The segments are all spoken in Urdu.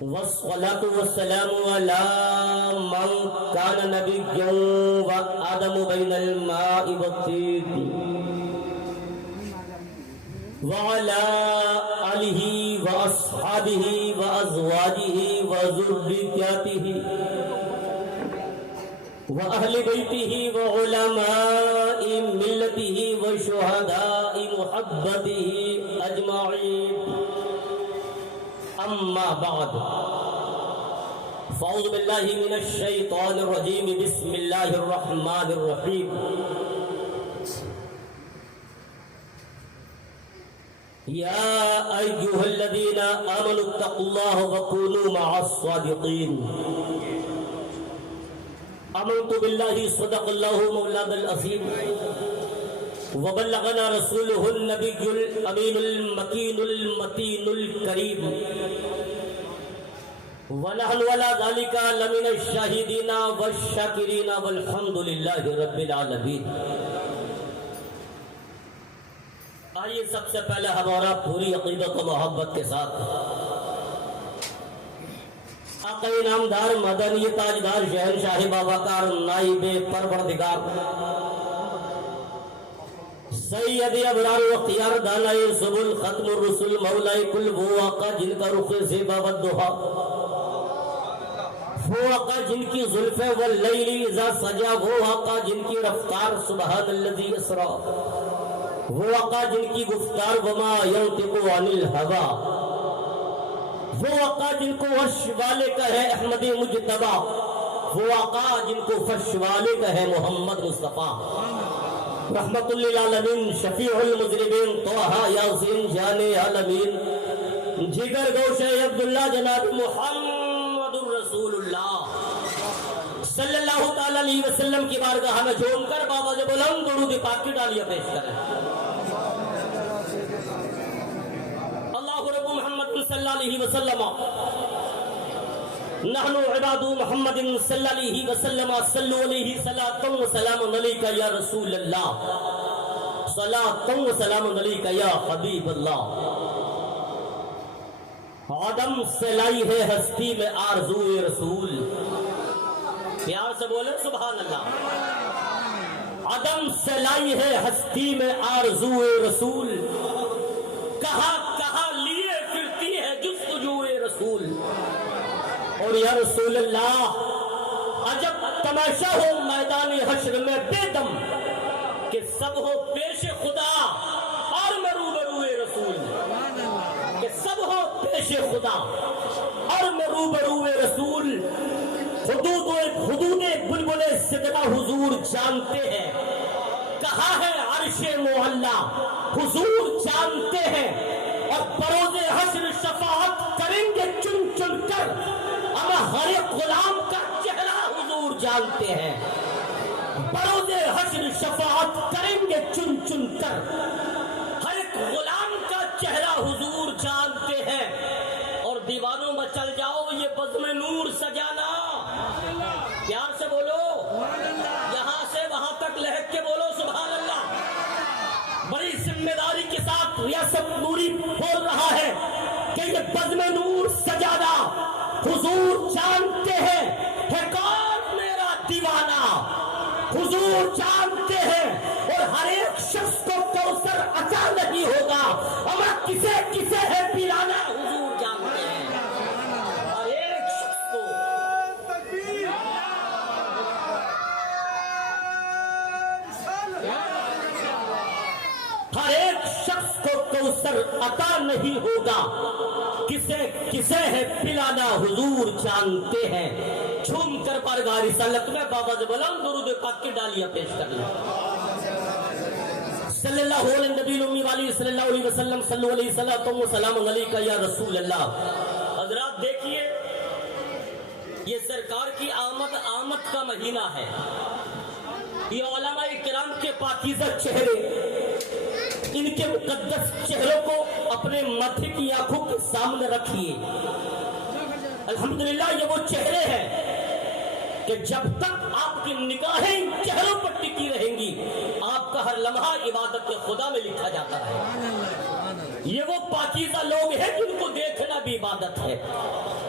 والصلاة والسلام على من كان نبيا وآدم بين الماء والطين وعلى آله وأصحابه وأزواجه وذريته وأهل بيته وعلماء ملته وشهداء محبته أجمعين أما بعد فأعوذ بالله من الشيطان الرجيم بسم الله الرحمن الرحيم يا أيها الذين آمنوا اتقوا الله وكونوا مع الصادقين آمنت بالله صدق الله مولانا العظيم وبلغنا رسوله النبي الأمين المكين المتين الكريم ونحن على ذلك لمن الشاهدين والشاكرين والحمد لله رب العالمين. آئیے سب سے پہلے ہمارا پوری عقیدت و محبت کے ساتھ آقا انعامدار مدنی تاجدار شہنشاہ باوقار نائب پروردگار سید ابرار و اختیار دانائے سبل ختم الرسل مولا کل وہ آقا جن کا رخ زیبا والدہا وہ آقا جن کی زلف واللیل اذا سجا وہ آقا جن کی رفتار سبحان الذی اسرا وہ آقا جن کی گفتار وما ینطق عن الہوا وہ آقا جن کو عرش والے کا ہے احمد مجتبی وہ آقا جن کو فرش والے کا ہے محمد مصطفیٰ رحمت للعالمین شفیع المذنبین طہ یاسین جان عالمین جگر گوشہ عبداللہ جناب محمد رسول اللہ صلی اللہ تعالی علیہ وسلم کی بارگاہ میں جھوم کر بابا سے بلند درود پاک کی ڈالیاں پیش کریں. اللہ رب محمد صلی اللہ علیہ وسلم نحن عباد محمد صلی اللہ علیہ وسلم صلو علیہ صلاۃ و سلام علیک یا رسول اللہ صلاۃ و سلام علیک یا حبیب اللہ. آدم سے لائی ہے ہستی میں آرزو رسول. پیار سے بولے سبحان اللہ. آدم سے لائی ہے ہستی میں آرزو رسول کہاں کہاں لیے پھرتی ہے جستجو رسول. اور یا رسول اللہ عجب تماشا ہو میدان حشر میں بے دم کہ سب ہو پیش خدا اور میں روبرو رسول کہ سب ہو پیش خدا اور میں روبرو رسول. حدود بلبل صدقہ حضور جانتے ہیں کہاں ہے عرش معلا حضور جانتے ہیں اور بروز حشر شفاعت کریں گے چن چن کر اما ہر ایک غلام کا چہرہ حضور جانتے ہیں. بروز حشر شفاعت کریں گے چن چن کر ہر ایک غلام کا چہرہ حضور جانتے ہیں. اور دیوانوں میں چل جاؤ یہ بزم نور سجانا. پیار سے بولو یہاں سے وہاں تک لہک کے بولو سبحان اللہ. بڑی ذمہ داری کے ساتھ ریاست نوری بول رہا ہے کہ یہ بزم نور سجانا حضور جانتے ہیں ہے کون میرا دیوانہ حضور جانتے ہیں. اور ہر ایک شخص کو کوثر عطا نہیں ہوگا اما کسے کسے ہے پیرانا حضور جانتے ہیں. ہر ایک شخص کو ہر ایک شخص کو کوثر عطا نہیں ہوگا کسے کسے ہے پلانا حضور جانتے ہیں. جھوم کر بارگاہ رسالت میں بابا سے بلند درود پاک کی ڈالیاں پیش کرنا. صلی اللہ علیہ نبی الامی والی صلی اللہ علیہ وسلم صلو علیہ صلاۃ و سلام علیک یا رسول اللہ. حضرات دیکھیے یہ سرکار کی آمد کا مہینہ ہے. یہ علماء کرام کے پاکیزہ چہرے ان کے مقدس چہروں کو اپنے ماتھے کی آنکھوں کے سامنے رکھیے. الحمدللہ یہ وہ چہرے ہیں کہ جب تک آپ کی نگاہیں ان چہروں پر ٹکی رہیں گی آپ کا ہر لمحہ عبادت خدا میں لکھا جاتا ہے. یہ وہ پاکیزہ لوگ ہیں جن کو دیکھنا بھی عبادت ہے،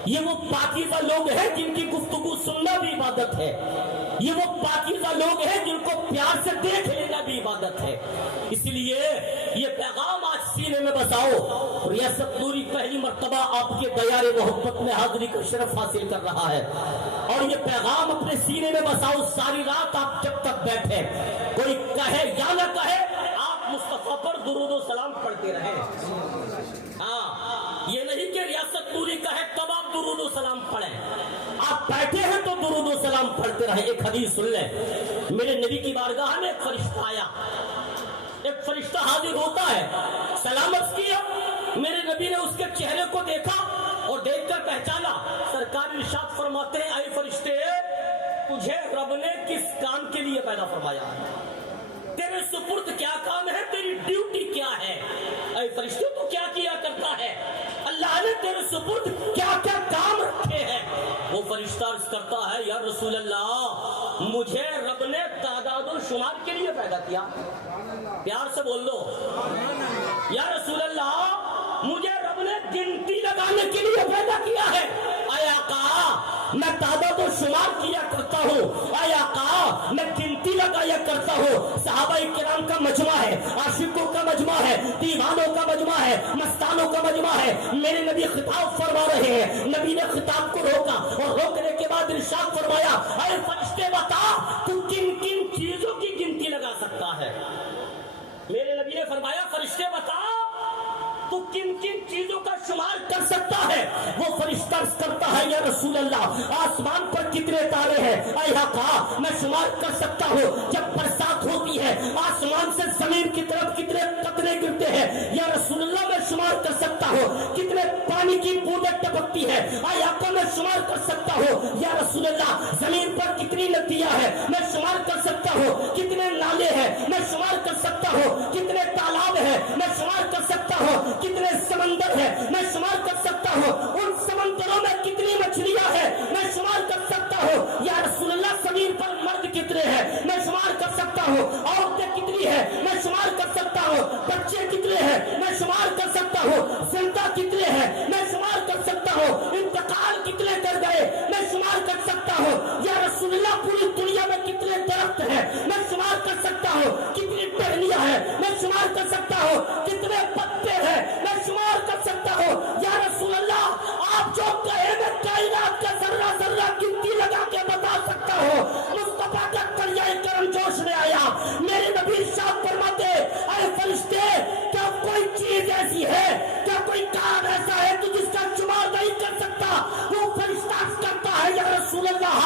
یہ وہ پاکیزہ لوگ ہیں جن کی گفتگو سننا بھی عبادت ہے، یہ وہ پاکیزہ لوگ ہیں جن کو پیار سے دیکھ لینا بھی عبادت ہے۔ اس لیے یہ پیغام آج سینے میں بساؤ۔ ریاست نوری پہلی مرتبہ آپ کے دیار محبت میں حاضری کا شرف حاصل کر رہا ہے، اور یہ پیغام اپنے سینے میں بساؤ۔ ساری رات آپ جب تک بیٹھے، کوئی کہے یا نہ کہے، آپ مصطفیٰ پر درود و سلام پڑھتے رہیں۔ ہاں، یہ نہیں کہ ریاست نوری کہے تب آپ درود و سلام پڑھیں، آپ بیٹھے ہیں تو درود و سلام پڑھتے رہیں۔ ایک حدیث سن لیں، میرے نبی کی بارگاہ میں ایک فرشتہ آیا، ایک فرشتہ حاضر ہوتا ہے، سلامت کیا۔ میرے نبی نے اس کے چہرے کو دیکھا اور دیکھ کر پہچانا۔ سرکار ارشاد فرماتے ہیں، اے فرشتے، تجھے رب نے کس کام کے لیے پیدا فرمایا ہے؟ تیرے سپرد کیا کام ہے؟ تیری ڈیوٹی کیا ہے؟ اے فرشتے، تو کیا کیا کرتا ہے؟ اللہ نے تیرے سپرد کیا کیا کام رکھے ہیں؟ وہ فرشتہ عرض کرتا ہے، یا رسول اللہ، مجھے رب نے تعداد و شمار کے لیے پیدا کیا۔ پیار سے بول دو، یا رسول اللہ، مجھے رب نے گنتی لگانے کے لیے پیدا کیا ہے۔ اے آقا، میں تعداد و شمار کیا کرتا ہوں، اے آقا، میں گنتی لگایا کرتا ہوں۔ صحابہ کرام کا مجمع ہے، عاشقوں کا مجمع ہے، دیوانوں کا مجمع ہے، مستانوں کا مجمع ہے۔ میرے نبی خطاب فرما رہے ہیں، نبی نے خطاب کو روکا اور روکنے کے بعد ارشاد فرمایا، اے فرشتے بتا، تو کن کن چیزوں کی گنتی لگا سکتا ہے؟ میرے نبی نے فرمایا، فرشتے بتا، تو کن کن چیزوں کا شمار کر سکتا ہے؟ وہ فرشتہ عرض کرتا ہے، یا رسول اللہ، آسمان پر کتنے تارے ہیں؟ اے آقا، میں شمار کر سکتا ہوں۔ جب برسات ہوتی ہے، آسمان سے زمین کی طرف کتنے قطرے گرتے ہیں؟ یا رسول اللہ، میں شمار کر سکتا ہوں۔ کتنے پانی کی بوندیں ٹپکتی ہے؟ اے آقا، میں شمار کر سکتا ہوں۔ یا رسول اللہ، زمین پر کتنی ندیاں ہیں؟ میں شمار کر سکتا ہوں۔ کتنے نالے ہیں؟ میں شمار کر سکتا ہوں۔ کتنے تالاب ہیں؟ میں شمار کر سکتا ہوں۔ کتنے سمندر ہیں؟ میں شمار کر سکتا ہوں۔ ان سمندروں میں کتنی مچھلیاں ہیں؟ میں شمار کر سکتا ہوں۔ یا رسول اللہ، زمین پر مرد کتنے ہیں؟ میں شمار کر سکتا ہوں۔ عورتیں کتنی ہیں؟ میں شمار کر سکتا ہوں۔ بچے کتنے ہیں؟ میں شمار کر سکتا ہوں۔ زندہ کتنے ہیں؟ میں شمار کر سکتا ہوں۔ انتقال کتنے کر گئے؟ میں شمار کر سکتا ہوں۔ یا رسول اللہ، پوری دنیا میں کتنے درخت ہیں؟ میں شمار کر سکتا ہوں۔ کتنی ٹہنیاں ہیں؟ میں شمار کر سکتا ہوں۔ کتنے پتے ہیں؟ میں شمار کر سکتا ہوں۔ یا رسول اللہ، آپ جو کہے میں کائنات کا ذرہ ذرہ گنتی لگا کے بتا سکتا ہوں۔ مصطفیٰ کا دریائے کرم جوش میں آیا۔ میرے نبی ارشاد فرماتے، اے فرشتے، کیا کوئی چیز ایسی ہے، کیا کوئی کام ایسا ہے تو جس کا شمار نہیں کر سکتا؟ وہ فرشتہ کرتا ہے، یا رسول اللہ،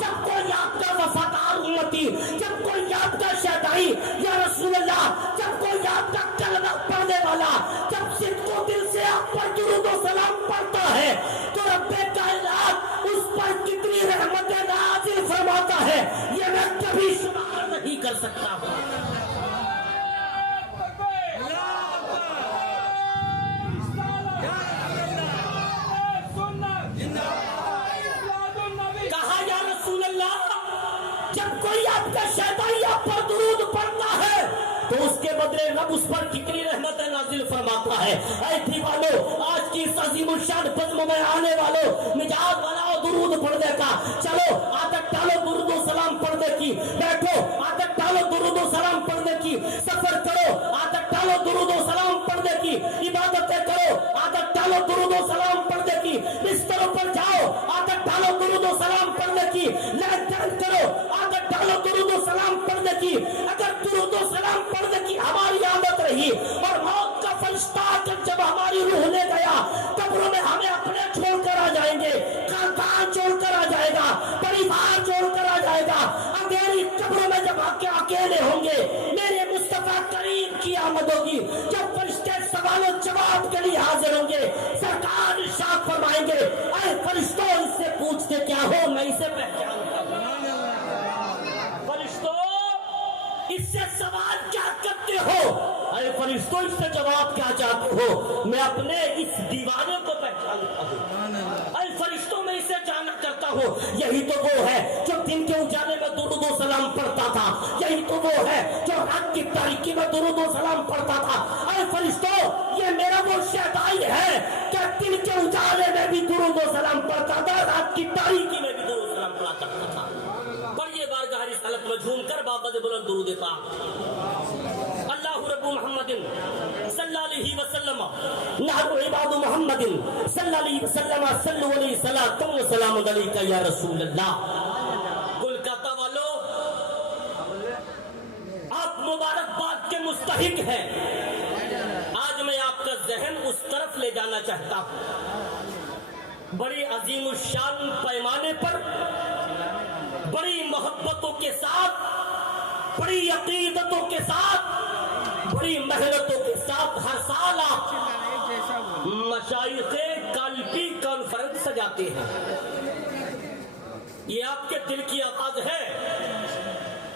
جب کوئی آپ کا وفادار امتی، جب کوئی آپ کا شہدائی، یا رسول اللہ، جب کوئی آپ کا کلمہ پڑھنے والا، جب صدق و دل سے آپ پر درود و سلام پڑھتا ہے، تو رب کائنات اس پر کتنی رحمتیں نازل فرماتا ہے، یہ میں کبھی شمار نہیں کر سکتا ہوں۔ کہا، یا رسول اللہ، جب کوئی آپ کا شہدائی آپ پر درود پڑھتا ہے تو اس کے بدلے رب اس پر کتنی رحمتیں نازل فرماتا ہے۔ اے دیوانو، آج کی اس عظیم الشان بزم میں آنے والوں، مجاز بناؤ درود پڑھنے کا۔ چلو عادت ڈالو درود و سلام پڑھنے کی، بیٹھو عادت ڈالو درود و سلام پڑھنے کی، سفر کرو عادت ڈالو درود و سلام پڑھنے کی، عبادتیں کرو عادت ڈالو درود و سلام پڑھنے کی، بستروں پر جاؤ عادت ڈالو درود و سلام پڑھنے کی، لائٹ بند کرو عادت ڈالو درود و سلام پڑھنے کی۔ اگر درود و سلام پڑھنے کی ہماری عادت رہی اور موت کا فرشتہ جب ہماری روح لے گیا، قبروں میں ہمیں اپنے چھوڑ کر آ جائیں گے، خاندان چھوڑ کر آ جائے گا، پریوار چھوڑ کر آ جائے گا، اندھیری قبروں میں جب آ کے اکیلے ہوں گے، میرے مصطفیٰ کریم کی آمد ہوگی، جب فرشتے سوال و جواب کے لیے حاضر ہوں گے، سرکار ارشاد فرمائیں گے، اے فرشتوں، اس سے پوچھتے کیا ہو، میں اسے پہچانتا ہوں۔ فرشتوں، اس سے سوال کیا کرتے ہو؟ اے فرشتوں، اس سے جواب کیا چاہتے ہو؟ میں اپنے اس دیوانے کو پہچانتا ہوں۔ اے فرشتوں، میں اسے جانا کرتا ہوں۔ یہی تو وہ ہے جو دن کے اجالے میں درود درود و سلام پڑھتا تھا، یہی تو وہ ہے جو رات کی تاریکی میں درود و سلام پڑھتا تھا۔ اے فرشتوں، یہ میرا وہ شہدائی ہے کہ دن کے اجالے میں بھی درود و سلام پڑھتا تھا، رات کی تاریکی میں بھی درود و سلام پڑھا کرتا تھا۔ پڑھیے بارگاہ رسالت میں جھوم کر بابا سے بلند درود پاک۔ اللہ رب محمد صلی اللہ علیہ وسلم، نحن عباد محمد صلی اللہ علیہ وسلم، صلو علیہ صلاۃ و سلام علیک یا رسول اللہ۔ کولکاتہ والو، آپ مبارکباد کے مستحق ہیں۔ آج میں آپ کا ذہن اس طرف لے جانا چاہتا ہوں۔ بڑی عظیم الشان پیمانے پر، بڑی محبتوں کے ساتھ، بڑی عقیدتوں کے ساتھ، بڑی محنتوں کے ساتھ ہر سال آپ مشائخ قلبی کانفرنس سجاتے ہیں۔ یہ آپ کے دل کی آواز ہے،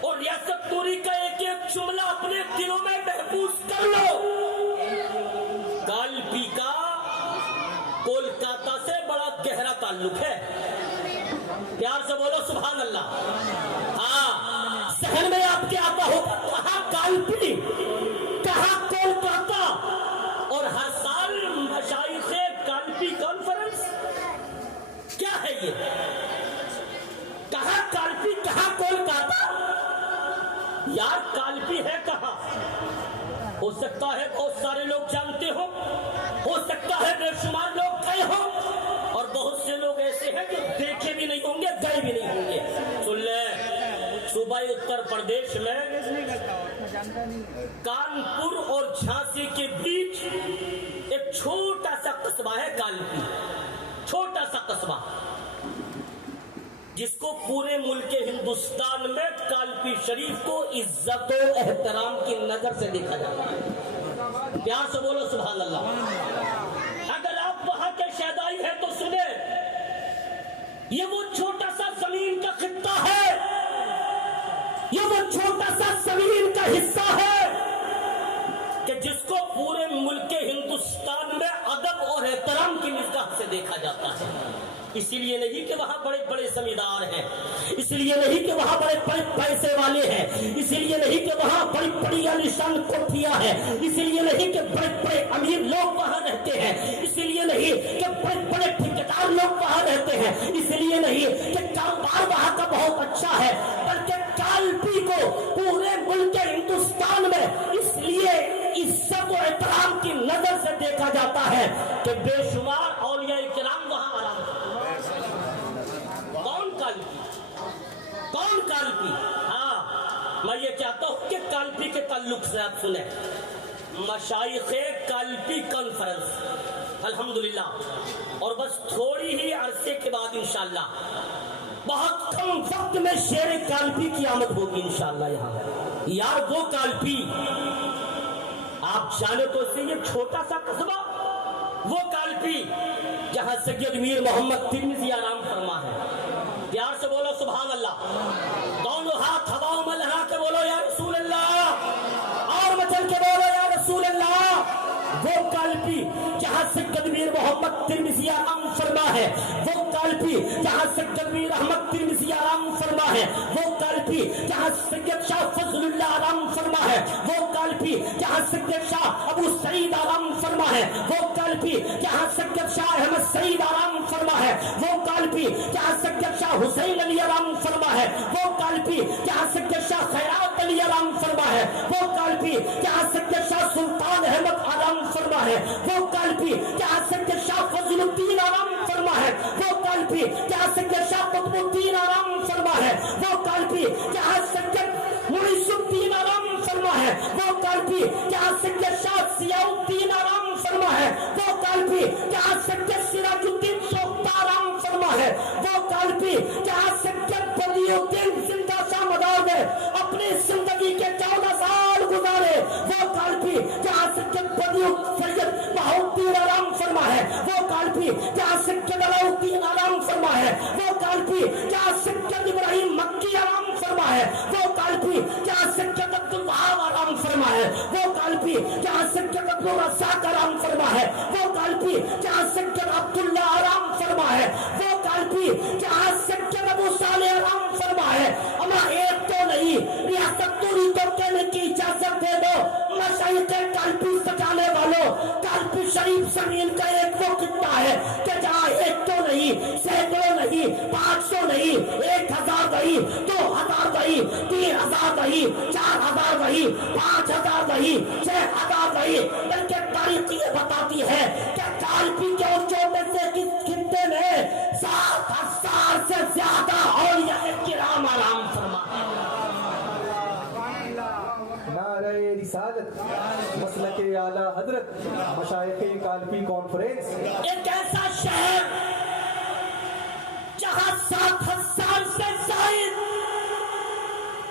اور ریاست پوری کا ایک ایک جملہ اپنے دلوں میں محفوظ کر لو۔ قلبی کا کولکاتہ سے بڑا گہرا تعلق ہے۔ پیار سے بولو سبحان اللہ۔ ہاں، ذہن میں آپ کے آتا ہوگا کہاں قلبی، کہاں کولکاتہ، اور ہر سال مشائخ قلبی کانفرنس، کیا ہے یہ؟ کہاں قلبی، کہاں کولکاتہ؟ یار قلبی ہے کہاں؟ ہو سکتا ہے بہت سارے لوگ جانتے ہو سکتا ہے بے شمار لوگ گئے ہوں، اور بہت سے لوگ ایسے ہیں جو دیکھے بھی نہیں ہوں گے، گئے بھی نہیں ہوں گے۔ سن لیں، صوبہ اتر پردیش میں کانپور اور جھانسی کے بیچ ایک چھوٹا سا قصبہ ہے قلبی، چھوٹا سا قصبہ، جس کو پورے ملک ہندوستان میں قلبی شریف کو عزت و احترام کی نظر سے دیکھا جاتا ہے۔ پیار سے بولو سبحان اللہ۔ اگر آپ وہاں کے شہدائی ہیں تو سنیں، یہ وہ چھوٹا سا زمین کا خطہ ہے، یہ وہ چھوٹا سا زمین کا حصہ ہے کہ جس کو پورے ملک ہندوستان میں ادب اور احترام کی نگاہ سے دیکھا جاتا ہے۔ اسی لیے نہیں کہ وہاں بڑے بڑے زمیندار ہیں، اس لیے نہیں کہ وہاں بڑے بڑے پیسے والے ہیں، اسی لیے نہیں کہ وہاں بڑی بڑی عالیشان کوٹھیاں ہیں، اسی لیے نہیں کہ بڑے بڑے امیر لوگ وہاں رہتے ہیں، اسی لیے نہیں کہ بڑے بڑے ٹھیکیدار لوگ وہاں رہتے ہیں، اس لیے نہیں کہ کاروبار وہاں کا بہت اچھا ہے، بلکہ قلبی کو پورے ملک ہندوستان میں اس لیے عزت و احترام کی نظر سے دیکھا جاتا ہے کہ بے شمار اولیاء کرام وہاں آرام کرتے ہیں۔ کون قلبی؟ ہاں، میں یہ چاہتا ہوں کہ قلبی کے تعلق سے آپ سنیں، مشائخ قلبی کانفرنس الحمدللہ، اور بس تھوڑی ہی عرصے کے بعد انشاءاللہ، بہت کم وقت میں شیر قلبی کی آمد ہوگی انشاءاللہ یہاں۔ یار وہ قلبی آپ جانے تو سے یہ چھوٹا سا قصبہ، وہ قلبی جہاں سید میر محمد ترمذی آرام فرما ہے۔ پیار سے بولو سبحان اللہ، دونوں ہاتھ ہواؤں میں لہرا کے بولو یا رسول اللہ، اور مچل کے بولو یا رسول اللہ۔ وہ قلبی جہاں سید میر محمد ترمذی آرام فرما ہے، وہ قلبی جہاں سید میر احمد ترمذی آرام فرما ہے، وہ قلبی جہاں سید شاہ فضل اللہ آرام فرما ہے، وہ قلبی جہاں سید شاہ ابو سعید آرام فرما ہے، وہ قلبی جہاں سید شاہ احمد سعید آرام فرما ہے، وہ قلبی جہاں سید شاہ حسین علی آرام فرما ہے، وہ قلبی جہاں سید شاہ خیرات علی آرام فرما ہے، وہ قلبی جہاں سید شاہ سلطان احمد آرام فرما ہے، وہ قلبی جہاں سید شاہ فضل الدین آرام فرما ہے، وہ قلبی جہاں سید شاہ قطب الدین آرام فرما ہے، وہ قلبی جہاں سید معیز الدین آرام فرما ہے، وہ قلبی جہاں سید شاہ ضیاء الدین آرام فرما ہے، وہ قلبی جہاں سید سراج الدین سوختہ آرام فرما ہے، وہ قلبی جہاں سید بدیع الدین زندہ شاہ مدار میں اپنی زندگی کے 14 سال گزارے، وہ قلبی جہاں سید بدیع سید بہاؤالدین آرام فرما ہے، وہ قلبی جہاں سید علاؤالدین آرام فرما ہے، وہ قلبی جہاں سید ابراہیم مکی آرام فرما ہے، وہ قلبی جہاں سید عبدالوہاب آرام فرما ہے، وہ قلبی جہاں سید عبدالرزاق آرام فرما ہے، وہ قلبی جہاں سید عبداللہ آرام فرما ہے، وہ قلبی جہاں سید ابو صالح آرام فرما ہے۔ اما ایک وہی 2000 وہی 3000 وہی 4000 وہی 5000 وہی 6000 وہی، بلکہ تاریخ یہ بتاتی ہے کہ کالپی کے اونچوں میں سے کس خطے میں 7000 سے زیادہ اولیاء کرام آرام فرما ہے۔ نعرہ رسالت، مسلک اعلیٰ حضرت، مشائخ کالپی کانفرنس۔ ایک ایسا شہر جہاں 7000 سے زائد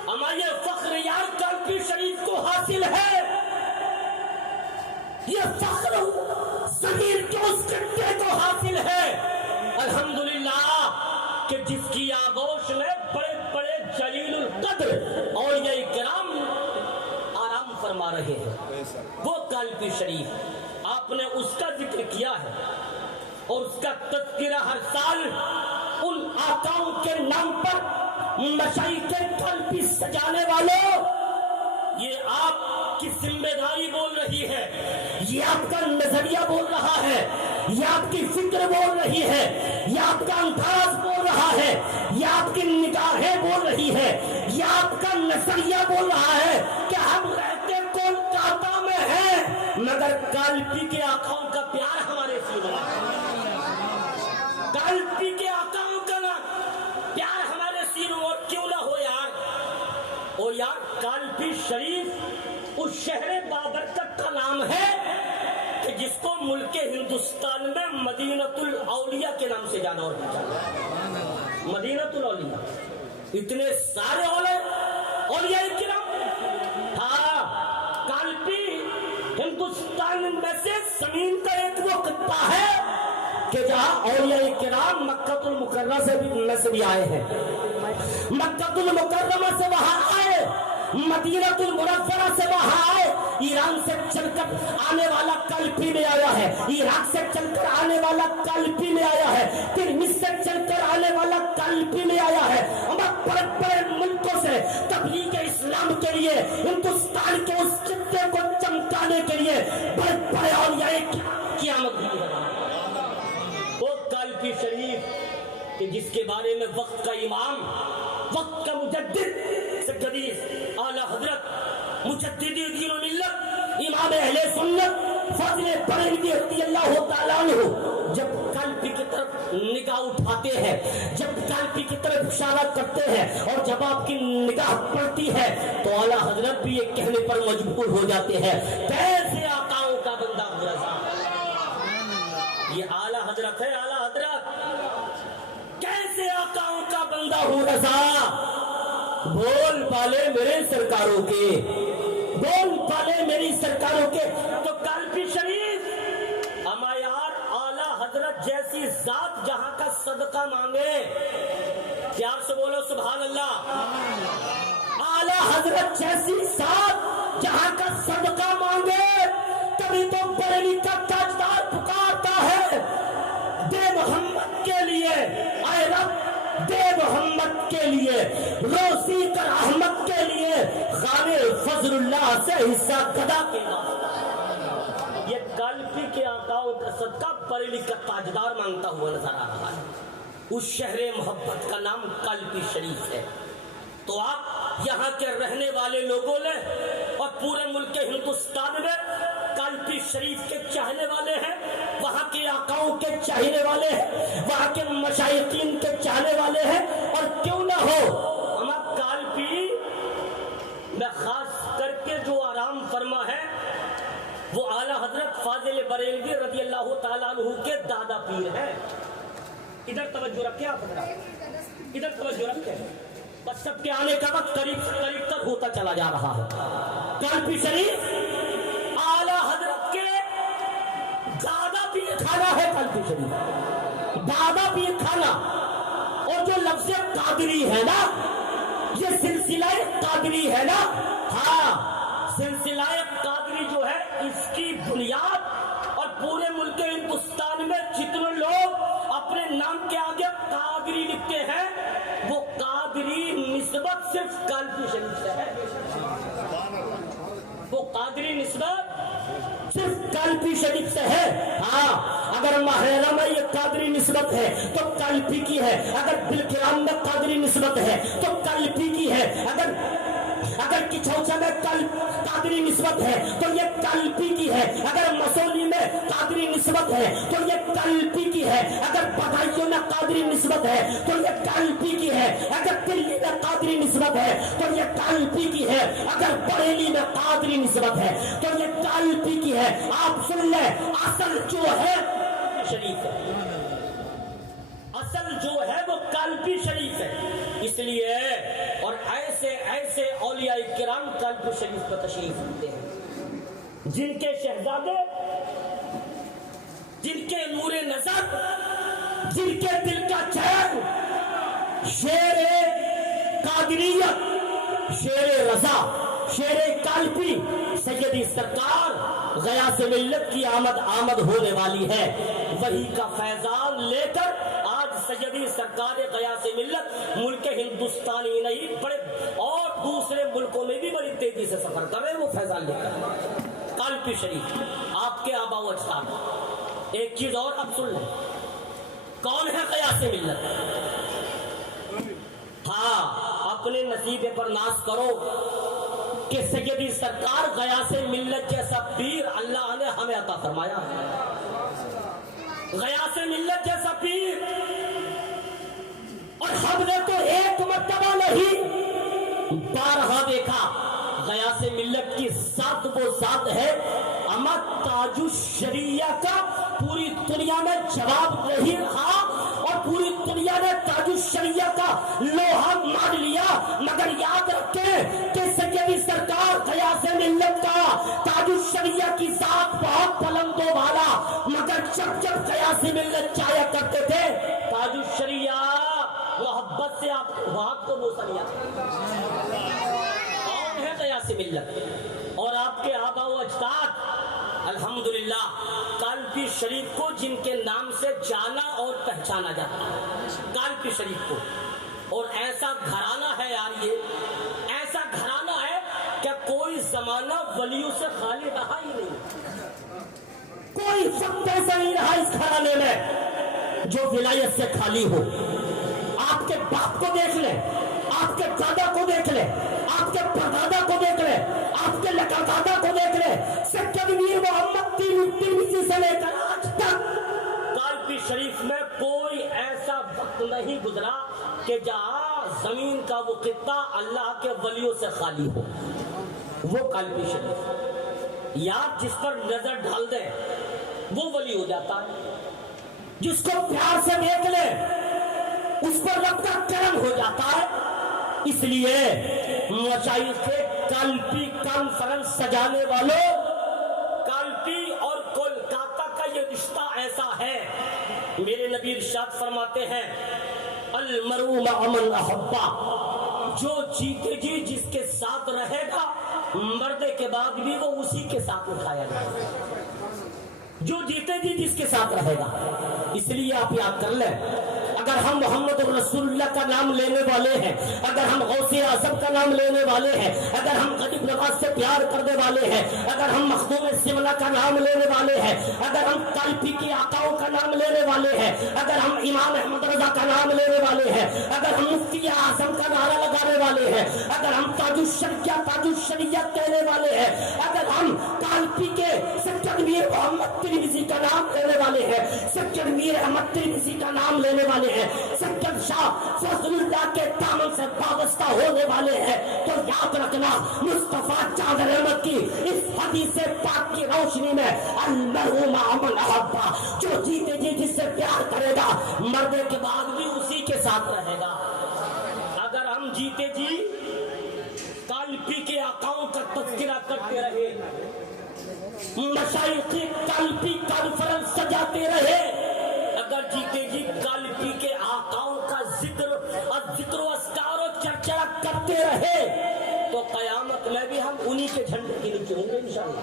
ہمارے فخر یار کالپی شریف کو حاصل ہے۔ یہ فخر صغیر کے اس خطے کو حاصل ہے، الحمدللہ، کہ جس کی آغوش میں بڑے بڑے جلیل القدر اولیاء کرام آرام فرما رہے ہیں۔ وہ کالپی شریف، آپ نے اس کا ذکر کیا ہے اور اس کا تذکرہ ہر سال ان آقاؤں کے نام پر مشائخ کالپی سجانے والوں، یہ آپ کی ذمہ داری بول رہی ہے، یہ آپ کا نظریہ بول رہا ہے، یہ آپ کی فکر بول رہی ہے، یہ آپ کا انداز بول رہا ہے، یہ آپ کی نگاہیں بول رہی ہے، یہ آپ کا نظریہ بول رہا ہے کہ ہم رہتے کولکاتہ میں ہیں مگر کالپی کے آقاؤں کا پیار ہمارے سینوں میں، کالپی کے آقاؤں کا پیار ہمارے سینوں، اور کیوں نہ ہو یار، اور یار کالپی شریف اس شہر بابرکت کا نام ہے کہ جس کو ملک ہندوستان میں مدینۃ الاولیاء کے نام سے جانا اور پہچانا۔ مدینۃ الاولیاء، اتنے سارے اولیاء کرام، ہاں، کالپی ہندوستان میں سے زمین کا ایک وہ خطہ ہے کہ جہاں اولیاء کرام مکہ المکرمہ سے بھی آئے ہیں، مکہ المکرمہ سے وہاں آئے، مدینہ المنورہ سے وہاں آئے، ایران سے چل کر آنے والا کالپی میں آیا ہے، عراق سے چل کر آنے والا کالپی میں آیا ہے، پھر مصر سے چل کر آنے والا کالپی میں آیا ہے، بڑے بڑے ملکوں سے تبلیغ اسلام کے لیے ہندوستان کے اس خطے کو چمکانے کے لیے بڑے بڑے اولیاء کی آمد ہوئی ہے۔ وہ کالپی شریف کہ جس کے بارے میں وقت کا امام، وقت کا مجدد سید اعلی حضرت مجدد دین و ملت امام اہل سنت فاضل بریلوی رضی اللہ تعالیٰ عنہ جب کالپی کی طرف نگاہ اٹھاتے ہیں، جب کالپی کی طرف اشارہ کرتے ہیں اور جب آپ کی نگاہ پڑتی ہے تو اعلی حضرت بھی یہ کہنے پر مجبور ہو جاتے ہیں، کیسے آقاؤں کا بندہ رضا، یہ اعلی حضرت ہے، اعلی حضرت کیسے آقاؤں کا بندہ ہوں رضا، بول پالے میرے سرکاروں کے، بول پالے میری سرکاروں کے۔ تو کالپی شریف ہمایار اعلی حضرت جیسی ذات جہاں کا صدقہ مانگے، پیار سے بولو سبحان اللہ، اعلی حضرت جیسی ذات جہاں کا صدقہ مانگے، تبھی تو بریلی کا تاجدار پکارتا ہے، دے محمد کے لیے اے رب، دے محمد کے لیے، روسی کر احمد کے لیے، خانے فضل اللہ سے حصہ گدا کے نام۔ یہ کالپی کے آقاؤں کا صدقہ بریلی کا تاجدار مانگتا ہوا نظر آ رہا ہے، اس شہر محبت کا نام کالپی شریف ہے۔ تو آپ یہاں کے رہنے والے لوگوں نے اور پورے ملک ہندوستان میں کالپی شریف کے چاہنے والے ہیں، وہاں کے آقاؤں کے چاہنے والے ہیں، وہاں کے مشائقین کے چاہنے والے ہیں، اور کیوں نہ ہو ہمارا کالپی میں خاص کر کے جو آرام فرما ہے وہ اعلی حضرت فاضل بریلوی رضی اللہ تعالیٰ عنہ کے دادا پیر ہیں۔ ادھر توجہ رکھیں آپ حضرات، ادھر توجہ رکھیں، بس سب کے آنے کا وقت قریب تک ہوتا چلا جا رہا ہے۔ کالپی شریف اعلی حضرت کے دادا پیر کھانا ہے، کالپی شریف دادا پیر کھانا، اور جو لفظ قادری ہے نا، یہ سلسلہ قادری ہے نا، ہاں، سلسلہ قادری جو ہے اس کی بنیاد، اور پورے ملک ہندوستان میں جتنے لوگ اپنے نام کے آگے قادری لکھتے ہیں وہ قادری نسبت صرف کالپی شریف سے ہے، وہ قادری نسبت صرف کالپی شریف سے ہے۔ ہاں، اگر محرم میں یہ قادری نسبت ہے تو قلبی کی ہے، اگر بالکرام میں قادری نسبت ہے تو قلبی کی ہے، اگر کچھوچا میں قادری نسبت ہے تو یہ قلبی کی ہے، اگر مسولی میں قادری نسبت ہے تو یہ قلبی کی ہے، اگر بدائیوں میں قادری نسبت ہے تو یہ قلبی کی ہے، اگر دلی میں قادری نسبت ہے تو یہ قلبی کی ہے، اگر بریلی میں قادری نسبت ہے تو یہ قلبی کی ہے۔ آپ سن لیں، اصل جو ہے شریف ہے، اصل جو ہے وہ قلبی شریف ہے۔ اس لیے اور ایسے ایسے اولیاء کرام قلبی شریف پر تشریف رکھتے ہیں جن کے شہزادے، جن کے نور نظر، جن کے دل کا چین شیر قادریت، شیر رضا، شیر قلبی سیدی سرکار غیاث ملت کی آمد ہونے والی ہے۔ وہی کا فیضان لے کر آج سیدی سرکار غیاث ملت ملک ہندوستان ہی نہیں بڑے اور دوسرے ملکوں میں بھی بڑی تیزی سے سفر کر رہے ہیں، وہ فیضان لے کر قلبی شریف آپ کے آبا و اجداد۔ ایک چیز اور اب سن لیں، کون ہے غیاث ملت؟ ہاں، اپنے نصیبے پر ناز کرو کہ سیدی سرکار غیاث ملت جیسا پیر اللہ نے ہمیں عطا فرمایا ہے۔ غیاث ملت جیسا پیر، اور ہم نے تو ایک مرتبہ نہیں بارہا دیکھا۔ غیاث ملت کی ذات وہ ذات ہے، اما تاج الشریعہ کا پوری دنیا میں جواب نہیں رہا، اور پوری دنیا نے تاج الشریعہ کا لوہا مان لیا، مگر یاد رکھیں کہ سیدی سرکار غیاث ملت کا تاج الشریعہ کی ذات بہت بلند و بالا، مگر جب غیاث ملت جایا کرتے تھے تاج الشریعہ محبت سے آپ کو بوسا لیا۔ کون ہے غیاث ملت؟ اور آپ کے آبا و اجداد الحمدللہ قلبی شریف کو جن کے نام سے جانا اور پہچانا جاتا ہے، قلبی شریف کو۔ اور ایسا گھرانہ ہے یار، یہ ایسا گھرانہ ہے کہ کوئی زمانہ ولیوں سے خالی رہا ہی نہیں، کوئی وقت ایسا نہیں رہا اس گھرانے میں جو ولایت سے خالی ہو۔ آپ کے باپ کو دیکھ لیں، آپ کے دادا کو دیکھ لیں، آپ کے پردادا کو دیکھ لیں، آپ کے لقادادا کو دیکھ لیں، سید میر محمد ترمذی سے لے کر آج تک قلبی شریف میں کوئی ایسا وقت نہیں گزرا کہ جہاں زمین کا وہ خطہ اللہ کے ولیوں سے خالی ہو۔ وہ قلبی شریف یار جس پر نظر ڈال دیں وہ ولی ہو جاتا ہے، جس کو پیار سے دیکھ لیں اس پر رب کا کرم ہو جاتا ہے۔ اس لیے مشائخ قلبی کانفرنس سجانے والوں، قلبی اور کولکاتہ کا یہ رشتہ ایسا ہے، میرے نبی ارشاد فرماتے ہیں المرء مع من احبہ، جو جیتے جی جس کے ساتھ رہے گا مردے کے بعد بھی وہ اسی کے ساتھ اٹھایا جائے گا، جو جیتے جی جس کے ساتھ رہے گا۔ اس لیے آپ یاد کر لیں، اگر ہم محمد رسول اللہ کا نام لینے والے ہیں، اگر ہم غوث اعظم کا نام لینے والے ہیں، اگر ہم غریب نواز سے پیار کرنے والے ہیں، اگر ہم مخدوم سملہ کا نام لینے والے ہیں، اگر ہم قلبی کے آقاؤں کا نام لینے والے ہیں، اگر ہم امام احمد رضا کا نام لینے والے ہیں، اگر ہم مفتی اعظم کا نعرہ لگانے والے ہیں، اگر ہم تاج الشریعت کہنے والے ہیں، اگر ہم قلبی کے سید میر محمد ترمذی کا نام لینے والے ہیں، سید میر احمد ترمذی کا نام لینے والے ہیں، سید شاہ فضل اللہ کے دامن سے وابستہ ہونے والے ہیں، تو یاد رکھنا مصطفیٰ چادر احمد کی اس حدیث پاک کی روشنی میں المرء مع من احبہ، جو جیتے جی جس سے پیار کرے گا مردے کے بعد بھی اسی کے ساتھ رہے گا۔ اگر ہم جیتے جی قلبی کے آقاؤں کا تذکرہ کرتے رہے، مشائخ قلبی کانفرنس سجاتے رہے، اگر جیتے جی قلبی کے آقاؤں کا ذکر و اذکار و چرچا کرتے رہے تو قیامت میں بھی ہم انہی کے جھنڈے کے نیچے ہوں گے انشاءاللہ۔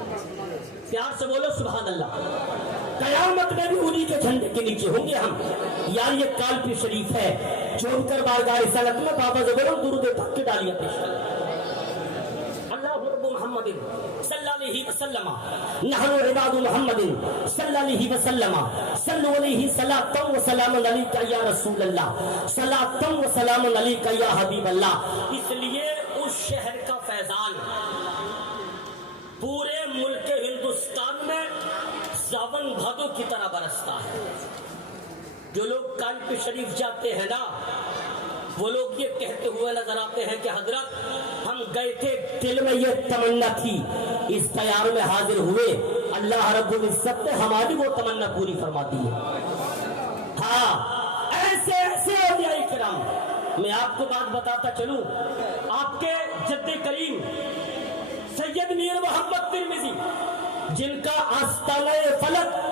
پیار سے بولو سبحان اللہ۔ قیامت میں بھی انہی کے جھنڈے کے نیچے ہوں گے ہم۔ یار یہ قلبی شریف ہے جو ان کر بارگاہ رسالت میں بابا زبیر درود پاک کی ڈالیاں پیش کریں۔ اللہ رب محمد صلی اللہ علیہ علیہ وسلم نحن عباد محمد صلی اللہ علیہ وسلم صلو علیہ صلاۃ و سلام علیک یا رسول اللہ صلاۃ و سلام علیک یا حبیب اللہ. اس لیے اس شہر کا فیضان پورے ملک ہندوستان میں ساون بھادو کی طرح برستا ہے. جو لوگ کانپور شریف جاتے ہیں نا وہ لوگ یہ کہتے ہوئے نظر آتے ہیں کہ حضرت ہم گئے تھے دل میں یہ تمنا تھی اس تیار میں حاضر ہوئے اللہ رب العزت نے ہماری وہ تمنا پوری فرما دی ہے. ہاں ایسے ایسے اولیاء کرام. میں آپ کو بات بتاتا چلوں آپ کے جد کریم سید میر محمد ترمذی جن کا آستانہ فلک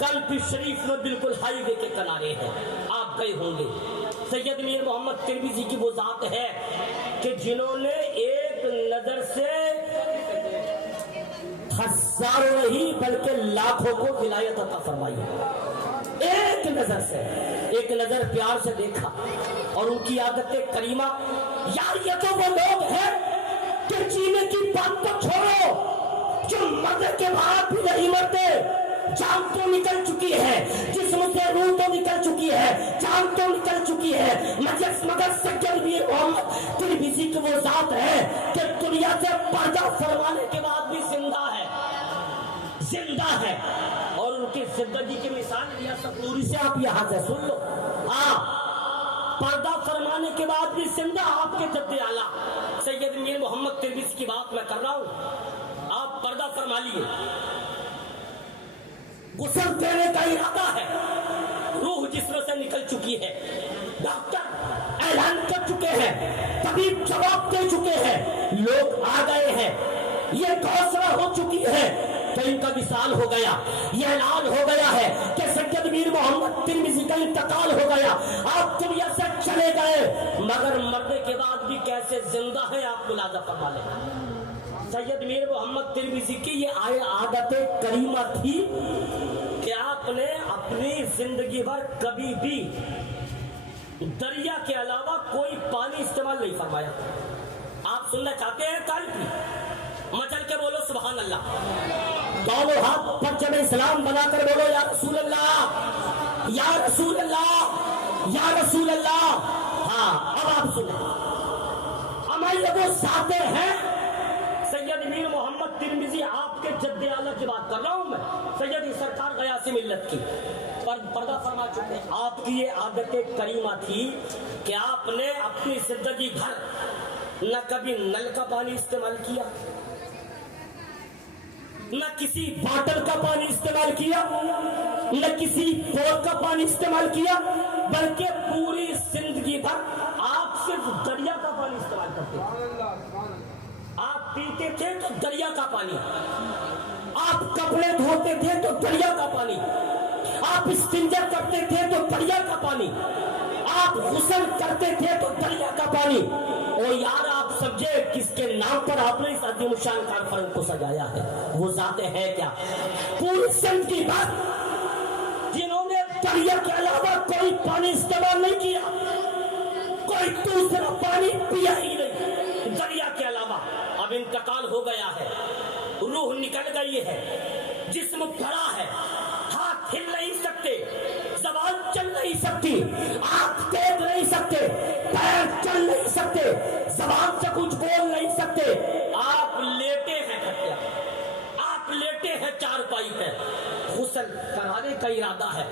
کانپور شریف میں بالکل ہائی وے کے کنارے ہے آپ گئے ہوں گے. سید میر محمد ترمذی کی وہ ذات ہے کہ جنہوں نے ایک نظر سے ہزاروں نہیں بلکہ لاکھوں کو ولایت عطا فرمائی. ایک نظر سے ایک نظر پیار سے دیکھا اور ان کی عادت کریمہ. یار یہ تو وہ لوگ ہیں کہ جینے کی بات تو چھوڑو جو مرنے کے بعد بھی نہیں مرتے. جان تو نکل چکی ہے جسم سے روح تو نکل چکی ہے جان تو نکل چکی ہے مگر سید میر محمد ترمذی کی وہ ذات ہے کہ دنیا سے پردہ فرمانے کے بعد بھی زندہ ہے. اور ان کی زندگی کی مثال ریاست نوری سے آپ یہاں سے سن لو. ہاں پردہ فرمانے کے بعد بھی زندہ آپ کے جد اعلیٰ سید میر محمد ترمذی کی بات میں کر رہا ہوں. آپ پردہ فرما لیے. غسل دینے کا ارادہ ہے. روح جسم سے نکل چکی ہے. ڈاکٹر اعلان کر چکے ہیں طبیب جواب دے چکے ہیں لوگ آ گئے ہیں. یہ گھوشنا ہو چکی ہے کہ ان کا وصال ہو گیا. یہ اعلان ہو گیا ہے کہ سید میر محمد ترمذی کا انتقال ہو گیا. آپ دنیا سے چلے گئے مگر مرنے کے بعد بھی کیسے زندہ ہیں آپ ملاحظہ فرما لیں. سید میر محمد ترمذی کی یہ عادت کریمہ تھی کہ آپ نے اپنی زندگی بھر کبھی بھی دریا کے علاوہ کوئی پانی استعمال نہیں فرمایا. آپ سننا چاہتے ہیں کل مچل کے بولو سبحان اللہ. دونوں ہاتھ پرچم اسلام بنا کر بولو یا رسول اللہ یا رسول اللہ یا رسول اللہ. ہاں اب آپ سنیں ہماری وہ ذاتیں ہیں. سید میر محمد ترمذی آپ کے جد اعلیٰ کی بات کر رہا ہوں میں. سید سرکار غیاث ملت کی پردہ فرما چکے ہیں. آپ کی یہ عادت کریمہ تھی کہ آپ نے اپنی زندگی بھر نہ کبھی نل کا پانی استعمال کیا نہ کسی باٹل کا پانی استعمال کیا نہ کسی بور کا پانی استعمال کیا بلکہ پوری زندگی بھر آپ صرف دریا کا پانی استعمال کرتے تھے. آپ پیتے تھے تو دریا کا پانی. آپ کپڑے دھوتے تھے تو دریا کا پانی. آپ استنجا کرتے تھے تو دریا کا پانی. آپ غسل کرتے تھے تو دریا کا پانی. اور یار آپ سمجھے کس کے نام پر آپ نے اس عظیم الشان کانفرنس کو سجایا ہے. وہ ذاتیں ہیں کیا پوری سند کی بات جنہوں نے دریا کے علاوہ کوئی پانی استعمال نہیں کیا کوئی دوسرا پانی پیا ہی نہیں دریا کے علاوہ. اب انتقال ہو گیا ہے روح نکل گئی ہے جسم پڑا ہے ہاتھ ہل نہیں سکتے زبان چل نہیں سکتی آنکھ دیکھ نہیں سکتے پیر چل نہیں سکتے زبان سے کچھ بول نہیں سکتے. آپ لیٹے ہیں آپ لیٹے ہیں چارپائی پہ. غسل کرانے کا ارادہ ہے.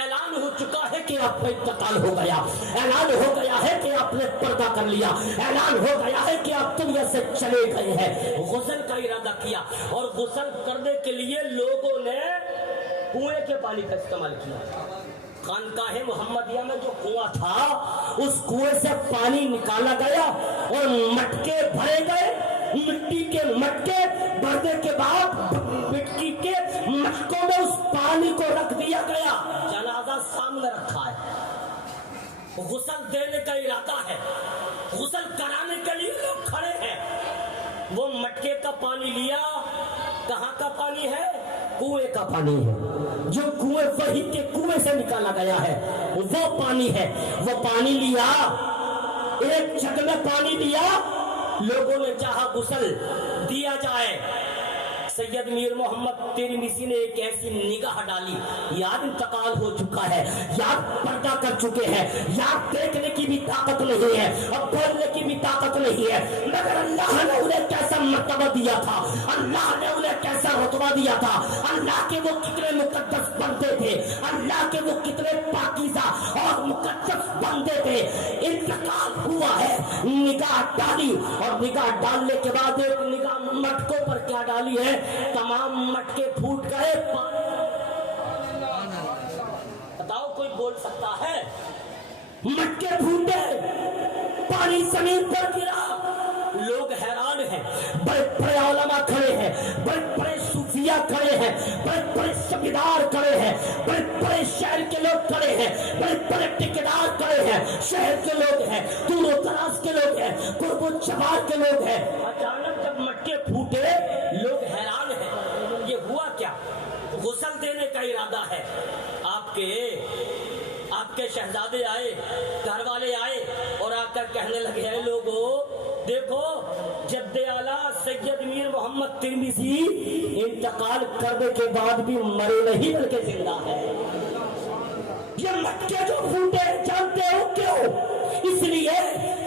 اعلان ہو چکا ہے کہ آپ کا انتقال ہو گیا. اعلان ہو گیا ہے کہ آپ نے پردہ کر لیا. اعلان ہو گیا ہے کہ آپ دنیا سے چلے گئے ہیں. غسل کا ارادہ کیا اور غسل کرنے کے لیے لوگوں نے کنویں کے پانی کا استعمال کیا. خانقاہ محمدیہ میں جو کنواں تھا اس کنویں سے پانی نکالا گیا اور مٹکے بھرے گئے. مٹی کے مٹکے بھرنے کے بعد مٹی کے مٹکوں میں اس پانی کو رکھ دیا گیا. جنازہ سامنے رکھا ہے. غسل دینے کا ارادہ ہے. غسل کرانے کے لیے لوگ کھڑے ہیں. وہ مٹکے کا پانی لیا. کہاں کا پانی ہے؟ کنویں کا پانی ہے. جو کنویں وہی کے کنویں سے نکالا گیا ہے وہ پانی ہے. وہ پانی لیا ایک جگ میں پانی لیا. لوگوں نے چاہا غسل دیا جائے سید میر محمد ترمذی نے ایک ایسی نگاہ ڈالی، یار انتقال ہو چکا ہے، یار پردہ کر چکے ہیں، یار دیکھنے کی بھی طاقت نہیں ہے اور بولنے کی بھی طاقت نہیں ہے، مگر اللہ نے انہیں کیسا مرتبہ دیا تھا، اللہ نے انہیں کیسا رتبہ دیا تھا، اللہ کے وہ کتنے مقدس بندے تھے، اللہ کے وہ کتنے پاکیزہ اور مقدس بندے تھے۔ انتقال ہوا ہے، نگاہ ڈالی اور نگاہ ڈالنے کے بعد ایک نگاہ مٹکوں پر کیا ڈالی ہے، تمام مٹکے پھوٹ گئے، بتاؤ کوئی بول سکتا ہے؟ مٹکے پھوٹے، پانی زمین پر گرا، لوگ حیران ہیں، بڑے بڑے علماء کھڑے ہیں، بڑے بڑے صوفیاء کھڑے ہیں، بڑے بڑے سمجھدار کھڑے ہیں، بڑے بڑے شہر کے لوگ کھڑے ہیں، بڑے بڑے ٹھیکیدار کھڑے ہیں، شہر کے لوگ ہیں، دور و دراز کے لوگ ہیں، قرب و جوار کے لوگ ہیں۔ اچانک جب مٹکے پھوٹے لوگ حیران ہیں، یہ ہوا کیا؟ غسل دینے کا ارادہ ہے۔ آپ کے شہزادے آئے، گھر والے آئے اور آ کر کہنے لگے ہیں لوگوں دیکھو جد اعلیٰ سید میر محمد ترمذی انتقال کرنے کے بعد بھی مرے نہیں بلکہ زندہ ہے۔ یہ مٹکے جو پھوٹے جانتے ہو کیوں؟ اس لیے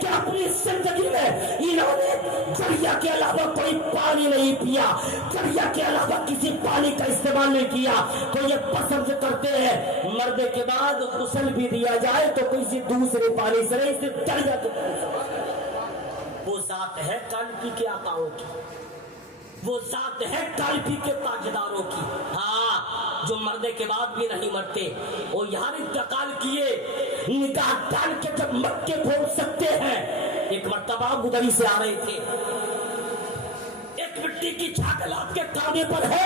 کہ اپنی زندگی میں انہوں نے دریا کے علاوہ کوئی پانی نہیں پیا، دریا کے علاوہ کسی پانی کا استعمال نہیں کیا۔ تو یہ پسند کرتے ہیں مرنے کے بعد غسل بھی دیا جائے تو کسی دوسرے پانی سے نہیں، صرف دریا کے پانی سے۔ وہ ذات ہے قلبی کے آقاؤں کی، وہ ذات ہے قلبی کے تاجداروں کی، ہاں جو مرنے کے بعد بھی نہیں مرتے۔ وہ یہاں انتقال کیے، نگاہ ڈال کے جب مٹکے پھوڑ سکتے ہیں۔ ایک مرتبہ مدعی سے آ رہے تھے، ایک مٹی کی چھاگل آپ کے کانے پر ہے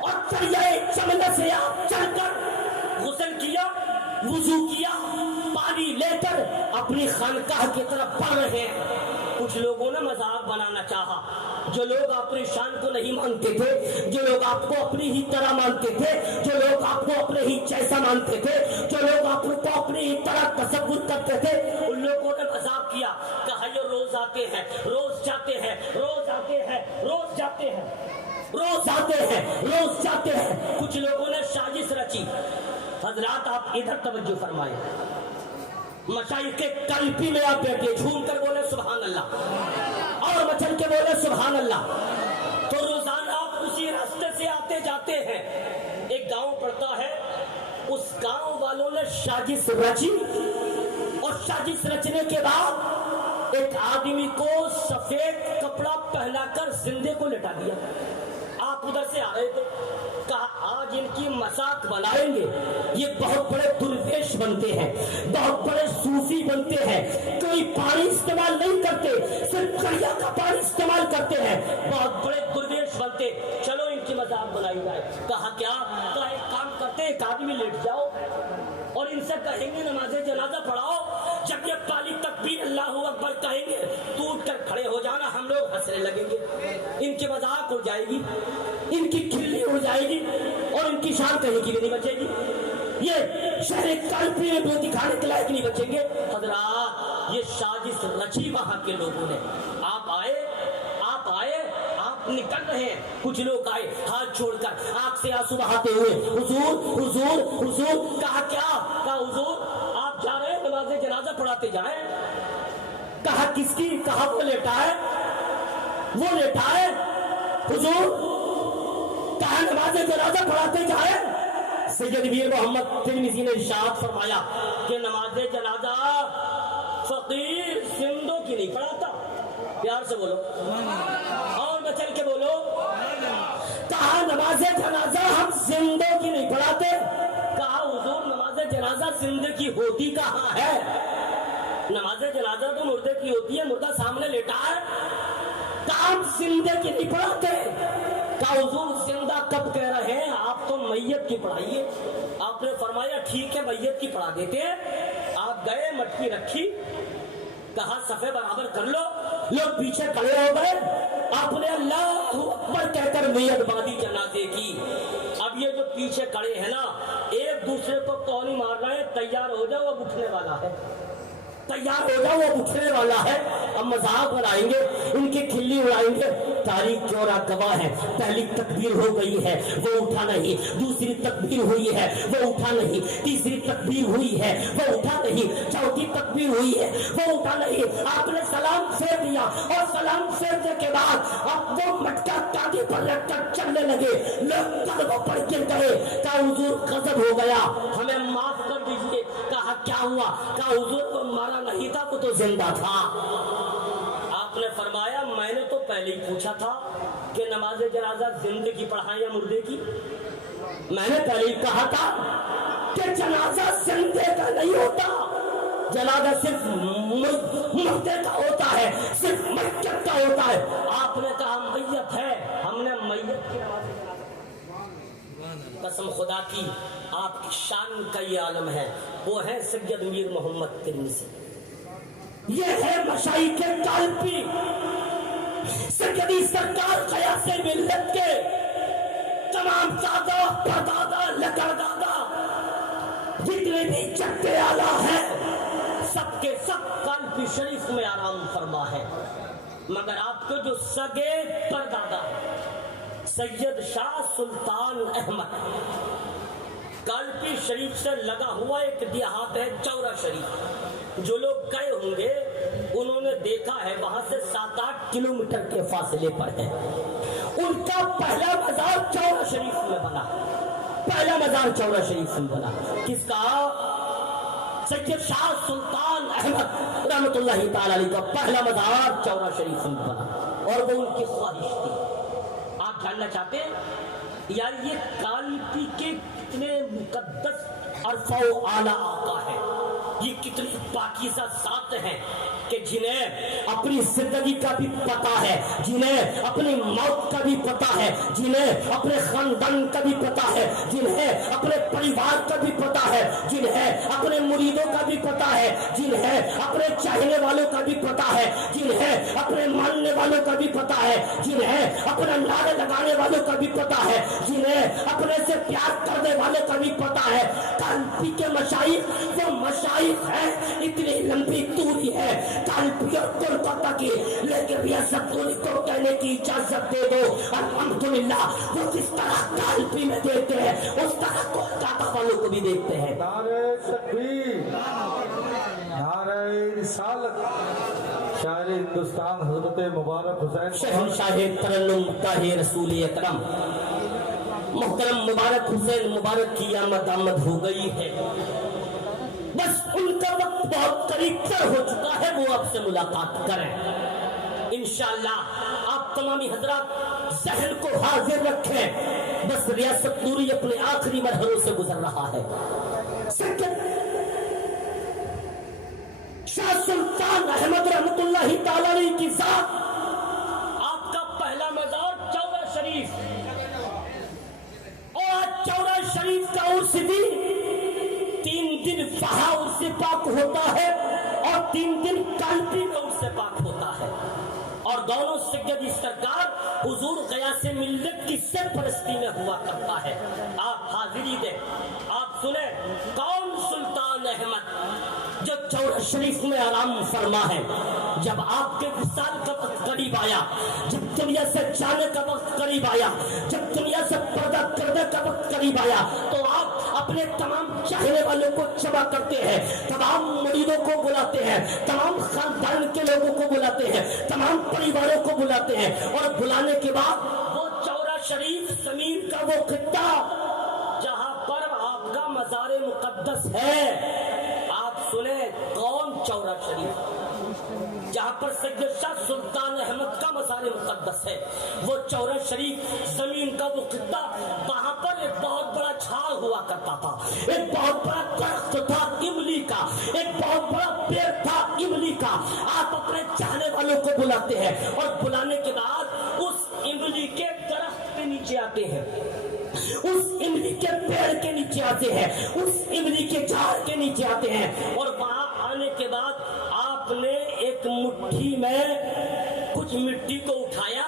اور دریائے جملہ سے آپ چل کر غسل کیا، وضو کیا، پانی لے کر اپنی خانقاہ کی طرف بڑھ رہے ہیں۔ کچھ لوگوں نے مذاق بنانا چاہا، جو لوگ اپنی شان کو نہیں مانتے تھے، جو لوگ آپ کو اپنی ہی طرح مانتے تھے، جو لوگ آپ کو اپنے ہی جیسا مانتے تھے، جو لوگ آپ کو اپنی ہی طرح تصور کرتے تھے، ان لوگوں نے مذاق کیا، کہا یہ روز آتے ہیں، روز جاتے ہیں، روز آتے ہیں، روز جاتے ہیں، روز آتے ہیں، روز جاتے ہیں۔ کچھ لوگوں نے سازش رچی۔ حضرات آپ ادھر توجہ فرمائیں، مشائخ کے قلبی میں آپ بیٹھے، جھوم کر بولے سبحان اللہ اور مچل کے بولے سبحان اللہ۔ تو روزانہ آپ اسی راستے سے آتے جاتے ہیں، ایک گاؤں پڑتا ہے، اس گاؤں والوں نے سازش رچی اور سازش رچنے کے بعد ایک آدمی کو سفید کپڑا پہنا کر زندے کو لٹا دیا۔ آپ ادھر سے آ رہے تھے، کہا آج ان کی مذاق بنائیں گے، یہ بہت بڑے درویش بنتے ہیں، بہت بڑے صوفی بنتے ہیں، کوئی پانی استعمال نہیں کرتے، صرف دریا کا پانی استعمال کرتے ہیں، بہت بڑے درویش بنتے، چلو ان کی مذاق بنائی جائے۔ کہا کیا؟ کہا ایک کام کرتے، ایک آدمی لیٹ جاؤ اور ان سے کہیں گے نماز جنازہ پڑھاؤ، جب یہ پالی تکبیر اللہ اکبر کہیں گے تو اٹھ کر کھڑے ہو جانا، ہم لوگ ہنسنے لگیں گے، ان کی مذاق اڑ جائے گی، ان کی کھلی اڑ جائے گی اور ان کی شان کہیں کی بھی نہیں بچے گی، یہ شہر قلبی میں بھی دکھانے کے لائق نہیں بچیں گے۔ حضرات یہ سازش رچی وہاں کے لوگوں نے۔ آپ آئے، آپ نکل رہے ہیں، کچھ لوگ آئے ہاتھ چھوڑ کر آنکھ سے آنسو بہاتے ہوئے، حضور حضور حضور۔ کہا کیا؟ کہا حضور آپ جا رہے ہیں نماز جنازہ پڑھاتے جائیں۔ کہا کس کی؟ کہا وہ لیٹا ہے، وہ لیٹا ہے حضور۔ کہا نماز جنازہ پڑھاتے جائیں۔ سید میر محمد ترمذی نے ارشاد فرمایا کہ نماز جنازہ فقیر زندوں کی نہیں پڑھاتا، پیار سے بولو اور بچل کے بولو۔ کہا نماز جنازہ ہم زندوں کی نہیں پڑھاتے۔ کہا حضور نماز جنازہ زندے کی ہوتی کہاں ہے؟ نماز جنازہ تو مردے کی ہوتی ہے، مردہ سامنے لیٹا ہے۔ کہا ہم زندے کی نہیں پڑھاتے۔ کہا حضور زندہ کب کہہ رہے ہیں، آپ تو میت کی پڑھائیے۔ آپ نے فرمایا ٹھیک ہے میت کی پڑھا دیتے ہیں۔ آپ گئے، مٹکی رکھی، کہا صفے برابر کر لو، لوگ پیچھے کھڑے ہو گئے۔ آپ نے اللہ اکبر کہہ کر میت باندھی جنازے کی۔ اب یہ جو پیچھے کھڑے ہیں نا، ایک دوسرے کو کونی مار رہے ہیں، تیار ہو جاؤ اب اٹھنے والا ہے۔ تیار ہو جاؤ، وہ اٹھنے والا ہے، اب مذاق بنائیں گے، ان کی کھلی اڑائیں گے۔ تاریخ چورا گواہ ہے، پہلی تکبیر ہو گئی ہے وہ اٹھا نہیں، دوسری تکبیر ہوئی ہے وہ اٹھا نہیں، تیسری تکبیر ہوئی ہے وہ اٹھا نہیں، چوتھی تکبیر ہوئی ہے وہ اٹھا نہیں۔ آپ نے سلام پھیر دیا اور سلام پھیرنے کے بعد اب وہ مٹکا کاندھے پر رکھ کر چلنے لگے، لوگ قدموں پر گر گئے۔ کہا حضور غضب ہو گیا، ہمیں معاف کر دیجیے۔ کہا کیا ہوا؟ کہا حضور کو مارا نہیں تھا، وہ تو زندہ تھا۔ آپ نے فرمایا میں نے تو پہلے ہی پوچھا تھا کہ نماز جنازہ زندے کی پڑھائیں یا مردے کی؟ میں نے پہلے ہی کہا تھا کہ جنازہ زندے کا نہیں ہوتا، جنازہ صرف مردے کا ہوتا ہے، صرف میت کا ہوتا ہے۔ آپ نے کہا میت ہے، ہم نے میت کی نماز جنازہ۔ قسم خدا کی آپ کی شان کا یہ عالم ہے، وہ ہے سید میر محمد ترمذی، یہ ہے مشائخ کالپی، سیدی سرکار قیاس ملت کے تمام دادا پردادا لکڑدادا جتنے بھی چکے آلہ ہیں سب کے سب کالپی شریف میں آرام فرما ہے، مگر آپ کے جو سگے پردادا سید شاہ سلطان احمد، کالپی شریف سے لگا ہوا ایک دیہات ہے چورا شریف، جو لوگ گئے ہوں گے انہوں نے دیکھا ہے وہاں سے 7-8 کلومیٹر کے فاصلے پر ہے۔ ان کا پہلا مزار چورا شریف میں بنا، پہلا مزار چورا شریف میں بنا۔ کس کا؟ سید شاہ سلطان احمد رحمت اللہ تعالی علیہ کا پہلا مزار چورا شریف میں بنا، اور وہ ان کی خواہش تھی۔ آپ جاننا چاہتے ہیں یار یہ کالپی کے کتنے مقدس عرفہ و اعلیٰ آقا ہے، یہ کتنی پاکیزہ ذات ہیں کہ جنہیں اپنی زندگی کا بھی پتا ہے، جنہیں اپنی موت کا بھی پتا ہے، جنہیں اپنے خاندان کا بھی پتا ہے، جنہیں اپنے پریوار کا بھی پتا ہے، جنہیں اپنے مریدوں کا بھی پتا ہے، جنہیں اپنے چاہنے والوں کا بھی پتا ہے، جنہیں اپنے ماننے والوں کا بھی پتا ہے، جنہیں اپنے نعرے لگانے والوں کا بھی پتا ہے، جنہیں اپنے سے پیار کرنے والے کا بھی پتا ہے۔ کالپی کے مشائخ وہ مشائخ ہیں، اتنی لمبی دوری ہے کالپی اور کولکاتہ کی، لیکن ریاست دوری کو کہنے کی اجازت دے دو الحمدللہ، وہ جس طرح کالپی میں دیکھتے ہیں اس طرح کولکاتہ والوں کو بھی دیکھتے ہیں۔ نعرہ تکبیر، نعرہ رسالت، شاعر ہندوستان حضرت مبارک حسین شہنشاہ ترنم طاہر رسول اکرم محترم مبارک حسین مبارک کی آمد ہو گئی ہے، بس ان کا وقت بہت قریب تر ہو چکا ہے، وہ آپ سے ملاقات کریں انشاءاللہ۔ آپ تمامی حضرات ذہن کو حاضر رکھیں، بس ریاست نوری اپنے آخری مرحلوں سے گزر رہا ہے۔ شاہ سلطان احمد رحمت اللہ تعالی علیہ کی ذات، آپ کا پہلا مزار چورا شریف، اور آج چورا شریف کا عرس بھی 3 دن وہاں عرس پاک ہوتا ہے اور 3 دن کالپی میں عرس پاک ہوتا ہے، اور دونوں سیدی سرکار حضور غیاث ملت کی سرپرستی میں ہوا کرتا ہے۔ آپ حاضری دیں، آپ سنیں کون سلطان احمد جو چورا شریف میں آرام فرما ہے۔ جب آپ کے وصال کا وقت قریب آیا، جب دنیا سے جانے کا وقت قریب آیا، جب دنیا سے پردہ کرنے کا وقت قریب آیا، تو آپ اپنے تمام چاہنے والوں کو جمع کرتے ہیں، تمام مریدوں کو بلاتے ہیں، تمام خاندان کے لوگوں کو بلاتے ہیں، تمام پریواروں کو بلاتے ہیں، اور بلانے کے بعد وہ چورا شریف زمین کا وہ خطہ جہاں پر آپ کا مزار مقدس ہے، آپ سنیں کون چورا شریف جہاں پر سید شاہ سلطان احمد کا مزار مقدس ہے، وہ چورا شریف زمین کا وہ خطہ، وہاں پر ایک بہت بڑا جھاڑ ہوا کرتا تھا، ایک بہت بڑا درخت تھا املی کا، ایک بہت بڑا پیڑ تھا املی کا۔ آپ اپنے چاہنے والوں کو بلاتے ہیں، اور بلانے کے بعد اس املی کے درخت کے نیچے آتے ہیں، اس املی کے پیڑ کے نیچے آتے ہیں، اس املی کے جھاڑ کے نیچے آتے ہیں، اور وہاں آنے کے بعد آپ نے ایک مٹھی میں کچھ مٹی کو اٹھایا،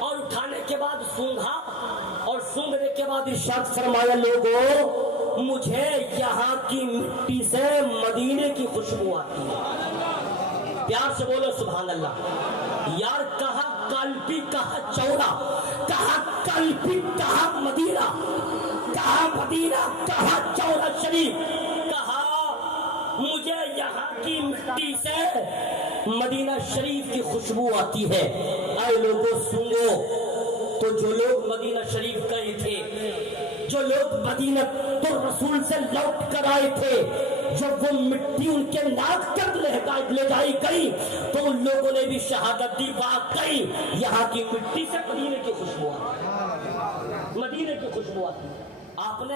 اور اٹھانے کے بعد سونگھا، اور سونگھنے کے بعد ارشاد فرمایا لوگوں مجھے یہاں کی مٹی سے مدینے کی خوشبو آتی ہے. پیار سے بولو سبحان اللہ. یار کہا کالپی کہا چورا, کہا کالپی کہا مدینہ, کہا مدینہ کہا چورا شریف, کہا مجھے یہاں کی مٹی سے مدینہ شریف کی خوشبو آتی ہے. اے لوگوں سنو, تو جو لوگ مدینہ شریف گئے تھے, جو لوگ مدینہ تو رسول سے لوٹ کر آئے تھے, جب وہ مٹی ان کے ناک تک لے جائی گئی تو ان لوگوں نے بھی شہادت دی, واقعی یہاں کی مٹی سے مدینے کی خوشبو آتی, مدینے کی خوشبو آتی. آپ نے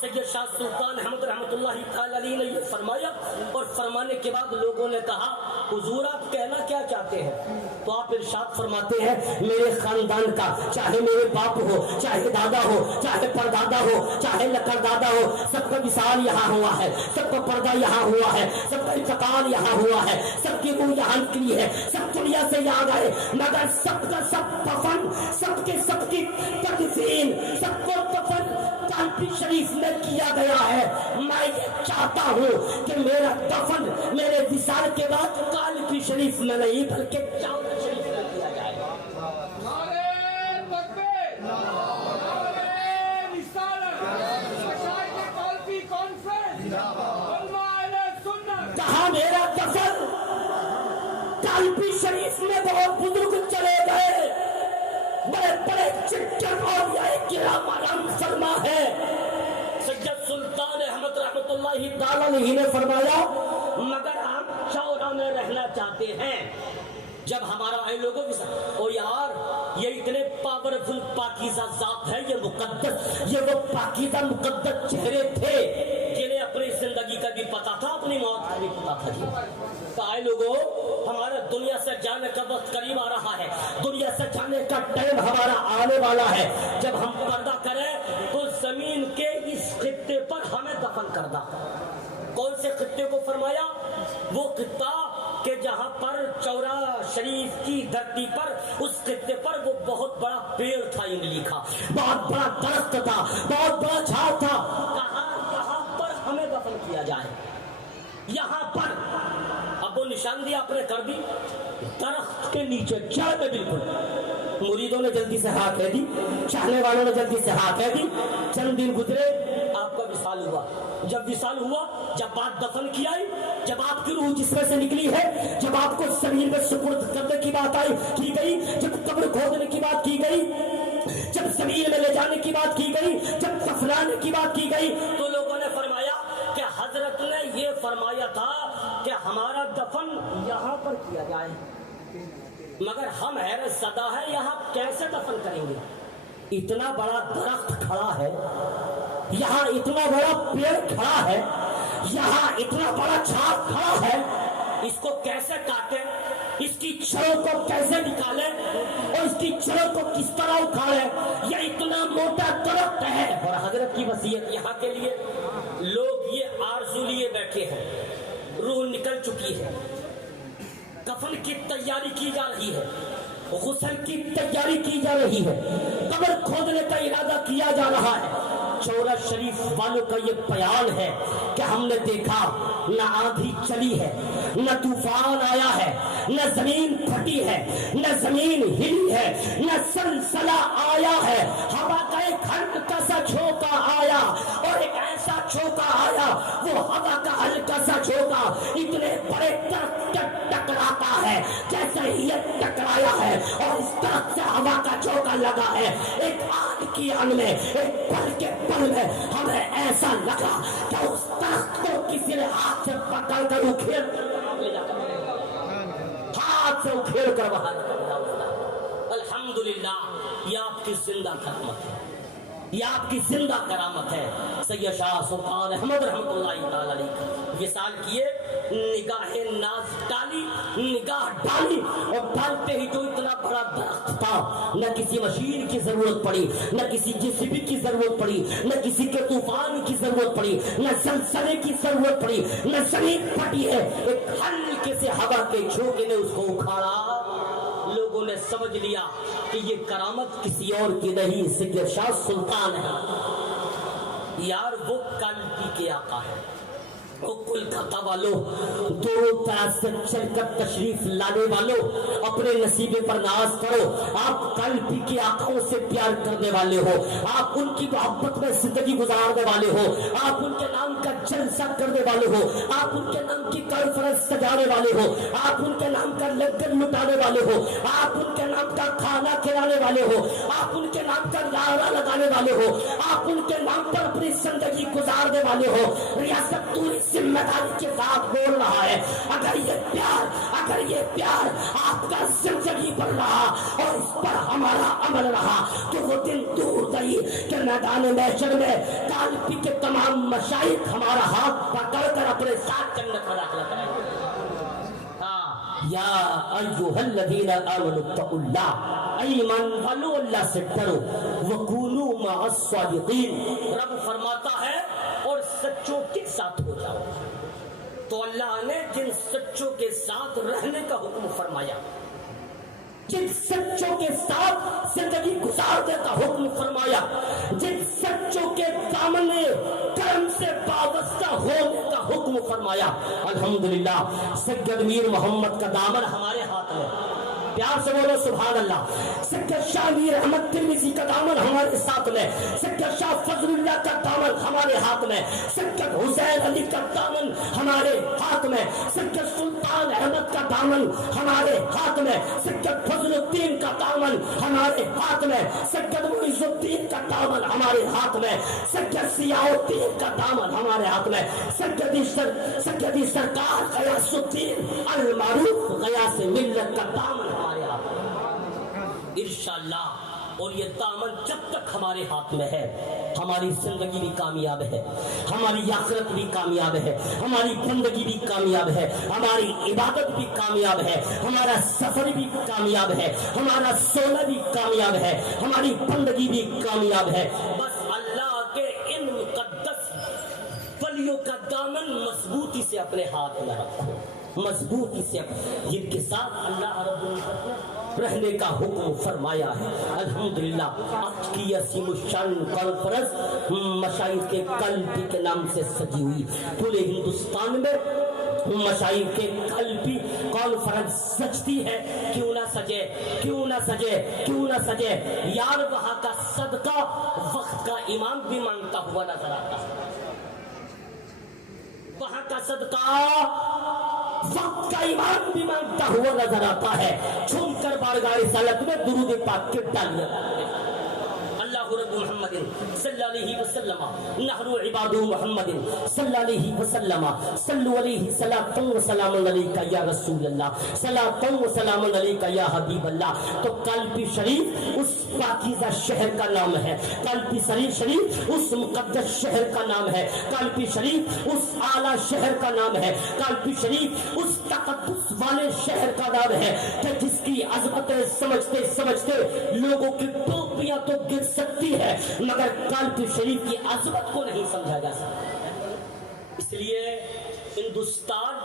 سید شاہ سلطان احمد رحمۃ اللہ تعالی علیہ نے یہ فرمایا, اور فرمانے کے بعد لوگوں نے کہا حضور آپ کہنا کیا چاہتے ہیں؟ تو آپ ارشاد فرماتے ہیں میرے خاندان کا, چاہے میرے باپ ہو, چاہے دادا ہو, چاہے پردادا ہو, چاہے لکردادا ہو, سب کا وصال یہاں ہوا ہے, سب کا پردہ یہاں ہوا ہے, سب کا انتقال یہاں ہوا ہے, سب کی روح یہاں نکلی ہے, سب دنیا سے یاد آئے, مگر سب کا سب دفن, سب کی تدفین, سب کو دفن کالپی شریف میں کیا گیا ہے. میں یہ چاہتا ہوں کہ میرا دفن میرے وصال کے بعد کالپی شریف میں نہیں بلکہ چاوڑا شریف میں کیا جائے. کہا میرا دفن کالپی شریف میں بہت بزرگ چلے گئے, بڑے بڑے چٹر اور کرام علم فرما ہے. سید سلطان احمد رحمۃ اللہ تعالی علیہ نے فرمایا مگر ہم چورا میں رہنا چاہتے ہیں. جب ہمارا اے لوگوں کے ساتھ او یار یہ اتنے پاورفل پاکیزہ ذات ہے, یہ مقدس, یہ وہ پاکیزہ مقدس چہرے تھے جنہیں اپنی زندگی کا بھی پتا تھا, اپنی موت کا بھی پتا تھا. کہ اے لوگوں ہمارا دنیا سے جانے کا وقت قریب آ رہا ہے, دنیا سے جانے کا ٹائم ہمارا آنے والا ہے. جب ہم پردہ کریں تو زمین کے اس خطے پر ہمیں دفن کر دا. کون سے خطے کو فرمایا؟ وہ خطہ کہ جہاں پر چورا شریف کی دھرتی پر اس خطے پر وہ بہت بڑا پیڑ تھا, انگلی کا بہت بڑا درخت تھا, بہت بڑا جھاڑ تھا. کہاں یہاں پر ہمیں دفن کیا جائے, یہاں پر. اب وہ نشاندہی آپ نے کر دی درخت کے نیچے جڑ میں بالکل. مریدوں نے جلدی سے ہاں کہہ دی, چاہنے والوں نے جلدی سے ہاں کہہ دی. چند دن گزرے, آپ کا وصال ہوا. جب وصال ہوا, جب بات دفن کی آئی, جب آپ کی روح جس میں سے نکلی ہے, جب آپ کو زمین میں سپرد کرنے کی بات آئی کی گئی, جب قبر کھودنے کی بات کی گئی, جب زمین میں لے جانے کی بات کی گئی, جب دفنانے کی بات کی گئی, تو لوگوں نے فرمایا کہ حضرت نے یہ فرمایا تھا کہ ہمارا دفن یہاں پر کیا جائے, مگر ہم حیرت زدہ ہیں یہاں کیسے دفن کریں گے؟ اتنا بڑا درخت کھڑا ہے, یہاں اتنا بڑا پیڑ کھڑا ہے, یہاں اتنا بڑا جھاڑ کھڑا ہے, اس کو کیسے کاٹیں, اس کی جڑوں کو کیسے نکالیں, اور اس کی جڑوں کو کس طرح اکھاڑیں؟ یہ اتنا موٹا درخت ہے. اور حضرت کی وصیت یہاں کے لیے لوگ یہ آرزو لیے بیٹھے ہیں, روح نکل چکی ہے, کفن کی تیاری کی جا رہی ہے, غسل کی تیاری کی جا رہی ہے, قبر کھودنے کا ارادہ کیا جا رہا ہے. چورا شریف والوں کا یہ بیان ہے کہ ہم نے دیکھا نہ آندھی چلی ہے, نہ طوفان آیا ہے, نہ زمین پھٹی ہے, نہ زمین ہلی ہے, نہ سلسلہ آیا ہے. ہوا کا ایک ہلکا سا جھونکا آیا, اور ایک ایسا جھونکا آیا, وہ ہوا کا ہلکا سا جھونکا اتنے بڑے درخت ٹکراتا ہے جیسے یہ ٹکرایا ہے, اور اس درخت سے ہوا کا جھونکا لگا ہے. ایک آن کی آن میں, ایک پل کے پل میں ہمیں ایسا لگا کہ اس درخت کو کسی نے ہاتھ سے پکڑ کر اکھیڑ لے جاتا, ہاتھ سے اکھیڑ کر باہر نکل جاتا. الحمدللہ یہ آپ کی زندہ کرامت ہے, یہ آپ کی زندہ کرامت ہے. سید شاہ سلطان احمد رحمۃ اللہ تعالی علیہ وصال کیے, نگاہ ناز ڈالی, نگاہ ڈالی, اور ڈالتے ہی جو اتنا بڑا درخت تھا, نہ کسی مشین کی ضرورت پڑی, نہ کسی جسم کی ضرورت پڑی, نہ کسی کے طوفان کی ضرورت پڑی, نہ زلزلے کی ضرورت پڑی, نہ زمین پھٹی ہے, ایک ہلکے سے ہوا کے جھونکے نے اس کو اکھاڑا. لوگوں نے سمجھ لیا کہ یہ کرامت کسی اور کی نہیں, سید شاہ سلطان ہے. یار وہ کالپی کے آقا ہے, کولکاتہ والوں، دونوں طرف سے چل کر تشریف لانے والوں، اپنے نصیبے پر ناز کرو. آپ قلب کی آنکھوں سے پیار کرنے والے ہو، آپ ان کی محبت میں زندگی گزارنے والے ہو، آپ ان کے نام کا جلسہ کرنے والے ہو، آپ ان کے نام کی کانفرنس سجانے والے ہو، آپ ان کے نام کا لنگر لٹانے والے ہو، آپ ان کے نام کا کھانا کھلانے والے ہو، آپ ان کے نام کا نعرہ لگانے والے ہو، آپ ان کے نام پر اپنی زندگی گزارنے والے ہو. ریاست پوری ذمہ داری کے ساتھ بول رہا ہے، اگر یہ پیار آپ کا زندگی پر رہا اور اس پر ہمارا عمل رہا تو وہ دن دور نہیں کہ میدان محشر میں کالپی کے تمام مشائخ ہمارا ہاتھ پکڑ کر اپنے ساتھ جنت میں داخلہ کریں گے. یا ایھا الذین آمنوا اتقوا اللہ، ایمان والو اللہ سے ڈرو، وکونوا مع الصادقین، رب فرماتا ہے اور سچوں کے ساتھ ہو جاؤ. تو اللہ نے جن سچوں کے ساتھ رہنے کا حکم فرمایا، جن سچوں کے ساتھ زندگی گزارنے کا حکم فرمایا، جن سچوں کے دامن کرم سے وابستہ ہونے کا حکم فرمایا، الحمدللہ سید میر محمد کا دامن ہمارے ہاتھ میں. پیار سے بولو سبحان اللہ. سید شاہ میر احمد ترمذی کا دامن ہمارے ساتھ میں، سید شاہ فضل اللہ کا دامن ہمارے ہاتھ میں، سید حسین علی کا دامن ہمارے ہاتھ میں، سید سلطان احمد کا دامن ہمارے ہاتھ میں، سید فضل الدین کا دامن ہمارے ہاتھ میں، سید معیز الدین کا دامن ہمارے ہاتھ میں، سید ضیاء الدین کا دامن ہمارے ہاتھ میں، سیدی سرکار غیاث الدین المعروف غیاث ملت کا دامن ہمارے ہاتھ میں انشاءاللہ. اور یہ دامن جب تک ہمارے ہاتھ میں ہے ہماری زندگی بھی کامیاب ہے، ہماری آخرت بھی کامیاب ہے، ہماری بندگی بھی کامیاب ہے، ہماری عبادت بھی کامیاب ہے، ہمارا سفر بھی کامیاب ہے، ہمارا سونا بھی کامیاب ہے، ہماری بندگی بھی کامیاب ہے. بس اللہ کے ان مقدس ولیوں کا دامن مضبوطی سے اپنے ہاتھ میں رکھو، مضبوطی سے جن کے ساتھ اللہ رب العزت نے رہنے کا حکم فرمایا ہے. الحمدللہ آج کی عظیم الشان کانفرنس مشائخ کے قلبی کے نام سے سجی ہوئی. پورے ہندوستان میں مشائخ کے قلبی کانفرنس سجتی ہے. کیوں نہ سجے، کیوں نہ سجے، کیوں نہ سجے یار. وہاں کا صدقہ وقت کا امام بھی مانگتا ہوا نظر آتا ہے، وہاں کا صدقہ وقت کا امام بھی مانگتا ہوا نظر آتا ہے. چھوم کر بارگاہ رسالت میں درود پاک کے ڈالنے اللہ رب محمد صلی اللہ علیہ وسلم نحن عباد محمد صلی اللہ علیہ وسلم صلو علیہ صلاۃ و سلام علیک یا رسول اللہ، صلاۃ و سلام علیک یا حبیب اللہ. تو قلبی شریف اس پاکیزہ شہر کا نام ہے، قلبی شریف اس مقدس شہر کا نام ہے، قلبی شریف اس اعلیٰ شہر کا نام ہے، قلبی شریف اس تقدس والے شہر کا نام ہے کہ جس کی عظمتیں سمجھتے سمجھتے لوگوں کی ٹوپیاں تو گر سکتی ہے مگر قلب شریف کی عظمت کو نہیں سمجھا جا سکتا. اس لیے ہندوستان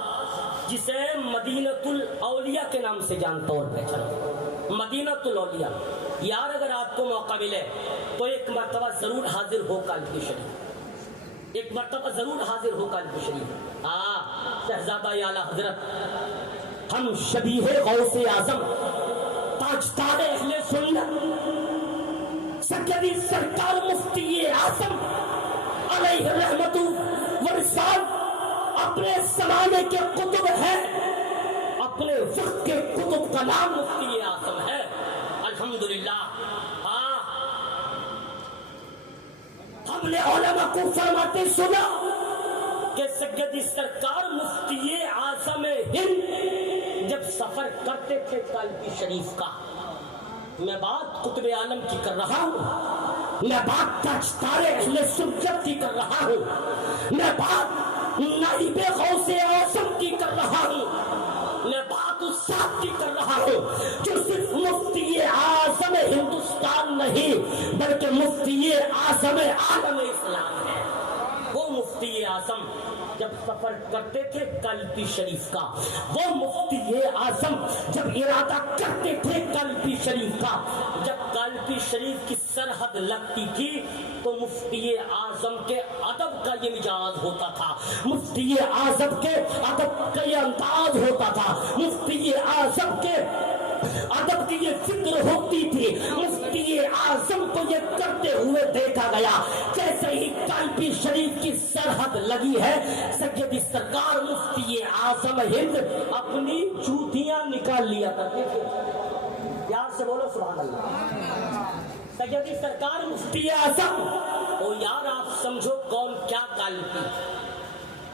جسے مدینۃ الاولیاء کے نام سے جانتا اور پہچانا، مدینۃ الاولیاء. یار اگر آپ کو موقع ملے تو ایک مرتبہ ضرور حاضر ہو قلب شریف، ایک مرتبہ ضرور حاضر ہو قلب شریف. شہزادہ اعلیٰ حضرت ہم شبیہ غوث اعظم تاجدار اہل سنت سیدی سرکار مفتی اعظم علیہ رحمت و رضوان اپنے زمانے کے قطب ہیں، اپنے وقت کے قطب کا نام مفتی اعظم ہے. الحمدللہ ہم نے علماء کو فرماتے سنا کہ سیدی سرکار مفتی اعظم ہند جب سفر کرتے تھے قلبی شریف کا، میں بات قطب عالم کی کر رہا ہوں، میں بات تاجدار اہل سنت کی کر رہا ہوں، میں بات نائب غوث اعظم کی کر رہا ہوں، میں بات اس ذات کی کر رہا ہوں جو صرف مفتی اعظم ہندوستان نہیں بلکہ مفتی اعظم عالم اسلام ہے. وہ مفتی اعظم جب سفر کرتے تھے قلبی شریف کا، وہ مفتی اعظم جب ارادہ کرتے تھے قلبی شریف کا، جب قلبی شریف کی سرحد لگتی تھی تو مفتی اعظم کے ادب کا یہ مزاج ہوتا تھا، مفتی اعظم کے ادب کا یہ انداز ہوتا تھا، مفتی اعظم کے ادب کی یہ فکر ہوتی تھی۔ مفتی اعظم کو یہ کرتے ہوئے دیکھا گیا، جیسے ہی قلبی شریف کی سرحد لگی ہے، سیدی سرکار مفتی اعظم ہند اپنی جوتیاں نکال لیا کرتے تھے۔ پیار سے بولو سبحان اللہ۔ سیدی سرکار مفتی اعظم، او یار آپ سمجھو کون کیا قلبی،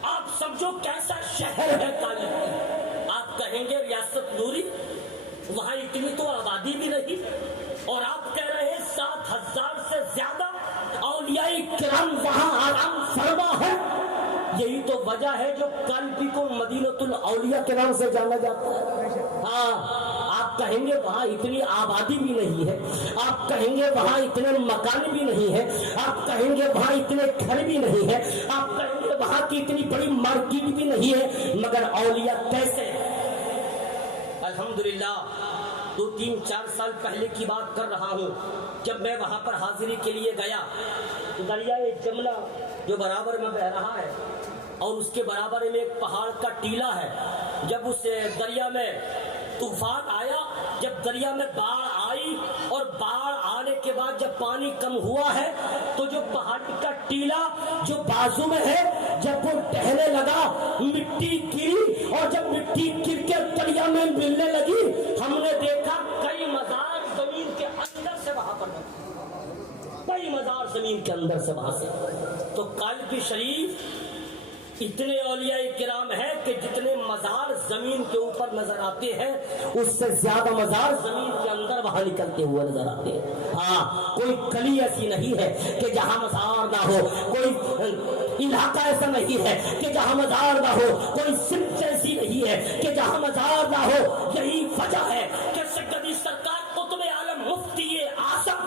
آپ سمجھو کیسا شہر ہے قلبی۔ آپ کہیں گے ریاست نوری، وہاں اتنی تو آبادی بھی نہیں، اور آپ کہہ رہے ہیں 7,000 سے زیادہ اولیاء کرام وہاں آرام فرما ہے۔ یہی تو وجہ ہے جو قلبی کو مدینۃ الاولیاء کے نام سے جانا جاتا ہے۔ ہاں، آپ کہیں گے وہاں اتنی آبادی بھی نہیں ہے، آپ کہیں گے وہاں اتنے مکان بھی نہیں ہے، آپ کہیں گے وہاں اتنے گھر بھی نہیں ہے، آپ کہیں گے وہاں کی اتنی بڑی مارکیٹ بھی نہیں ہے، مگر اولیاء کیسے ہیں؟ الحمدللہ 2-3-4 سال پہلے کی بات کر رہا ہوں، جب میں وہاں پر حاضری کے لیے گیا، دریائے جمنا جو برابر میں بہ رہا ہے اور اس کے برابر میں ایک پہاڑ کا ٹیلہ ہے، جب اس دریا میں طوفان آیا، جب دریا میں باڑھ آئی اور باڑھ آنے کے بعد جب پانی کم ہوا ہے تو جو پہاڑ کا ٹیلہ جو بازو میں ہے جب وہ ٹہنے لگا، مٹی گری، اور جب مٹی گر کے دریا میں ملنے لگی، ہم نے دیکھا کئی مزار زمین کے اندر سے وہاں پر، کئی مزار زمین کے اندر سے وہاں سے۔ تو قلبی شریف اتنے اولیاء کرام ہیں کہ جتنے مزار زمین کے اوپر نظر آتے ہیں اس سے زیادہ مزار زمین کے اندر وہاں نکلتے ہوئے نظر آتے ہیں۔ ہاں، کوئی گلی ایسی نہیں ہے کہ جہاں مزار نہ ہو، کوئی علاقہ ایسا نہیں ہے کہ جہاں مزار نہ ہو، کوئی سمت ایسی نہیں ہے کہ جہاں مزار نہ ہو۔ یہی وجہ ہے کہ سیدی سرکار قطب عالم مفتی اعظم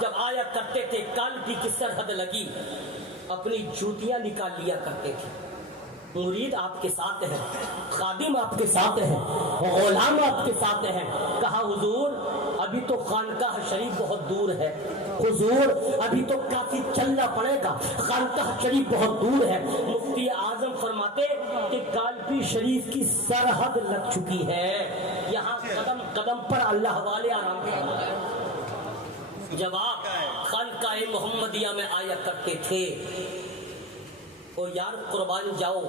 جب آیا کرتے تھے، قلبی کی سرحد لگی، اپنی جوتیاں نکال لیا کرتے تھے۔ مرید آپ کے ساتھ ہے، خادم آپ کے ساتھ ہے، غلام آپ کے ساتھ ہے۔ کہا حضور ابھی تو خانقاہ شریف بہت دور ہے، حضور ابھی تو کافی چلنا پڑے گا، خانقاہ شریف بہت دور ہے۔ مفتی اعظم فرماتے کہ قلبی شریف کی سرحد لگ چکی ہے، یہاں قدم قدم پر اللہ والے آرام فرما ہے۔ جواب خانقاہ محمدیہ میں آیا کرتے تھے۔ او یار قربان جاؤ،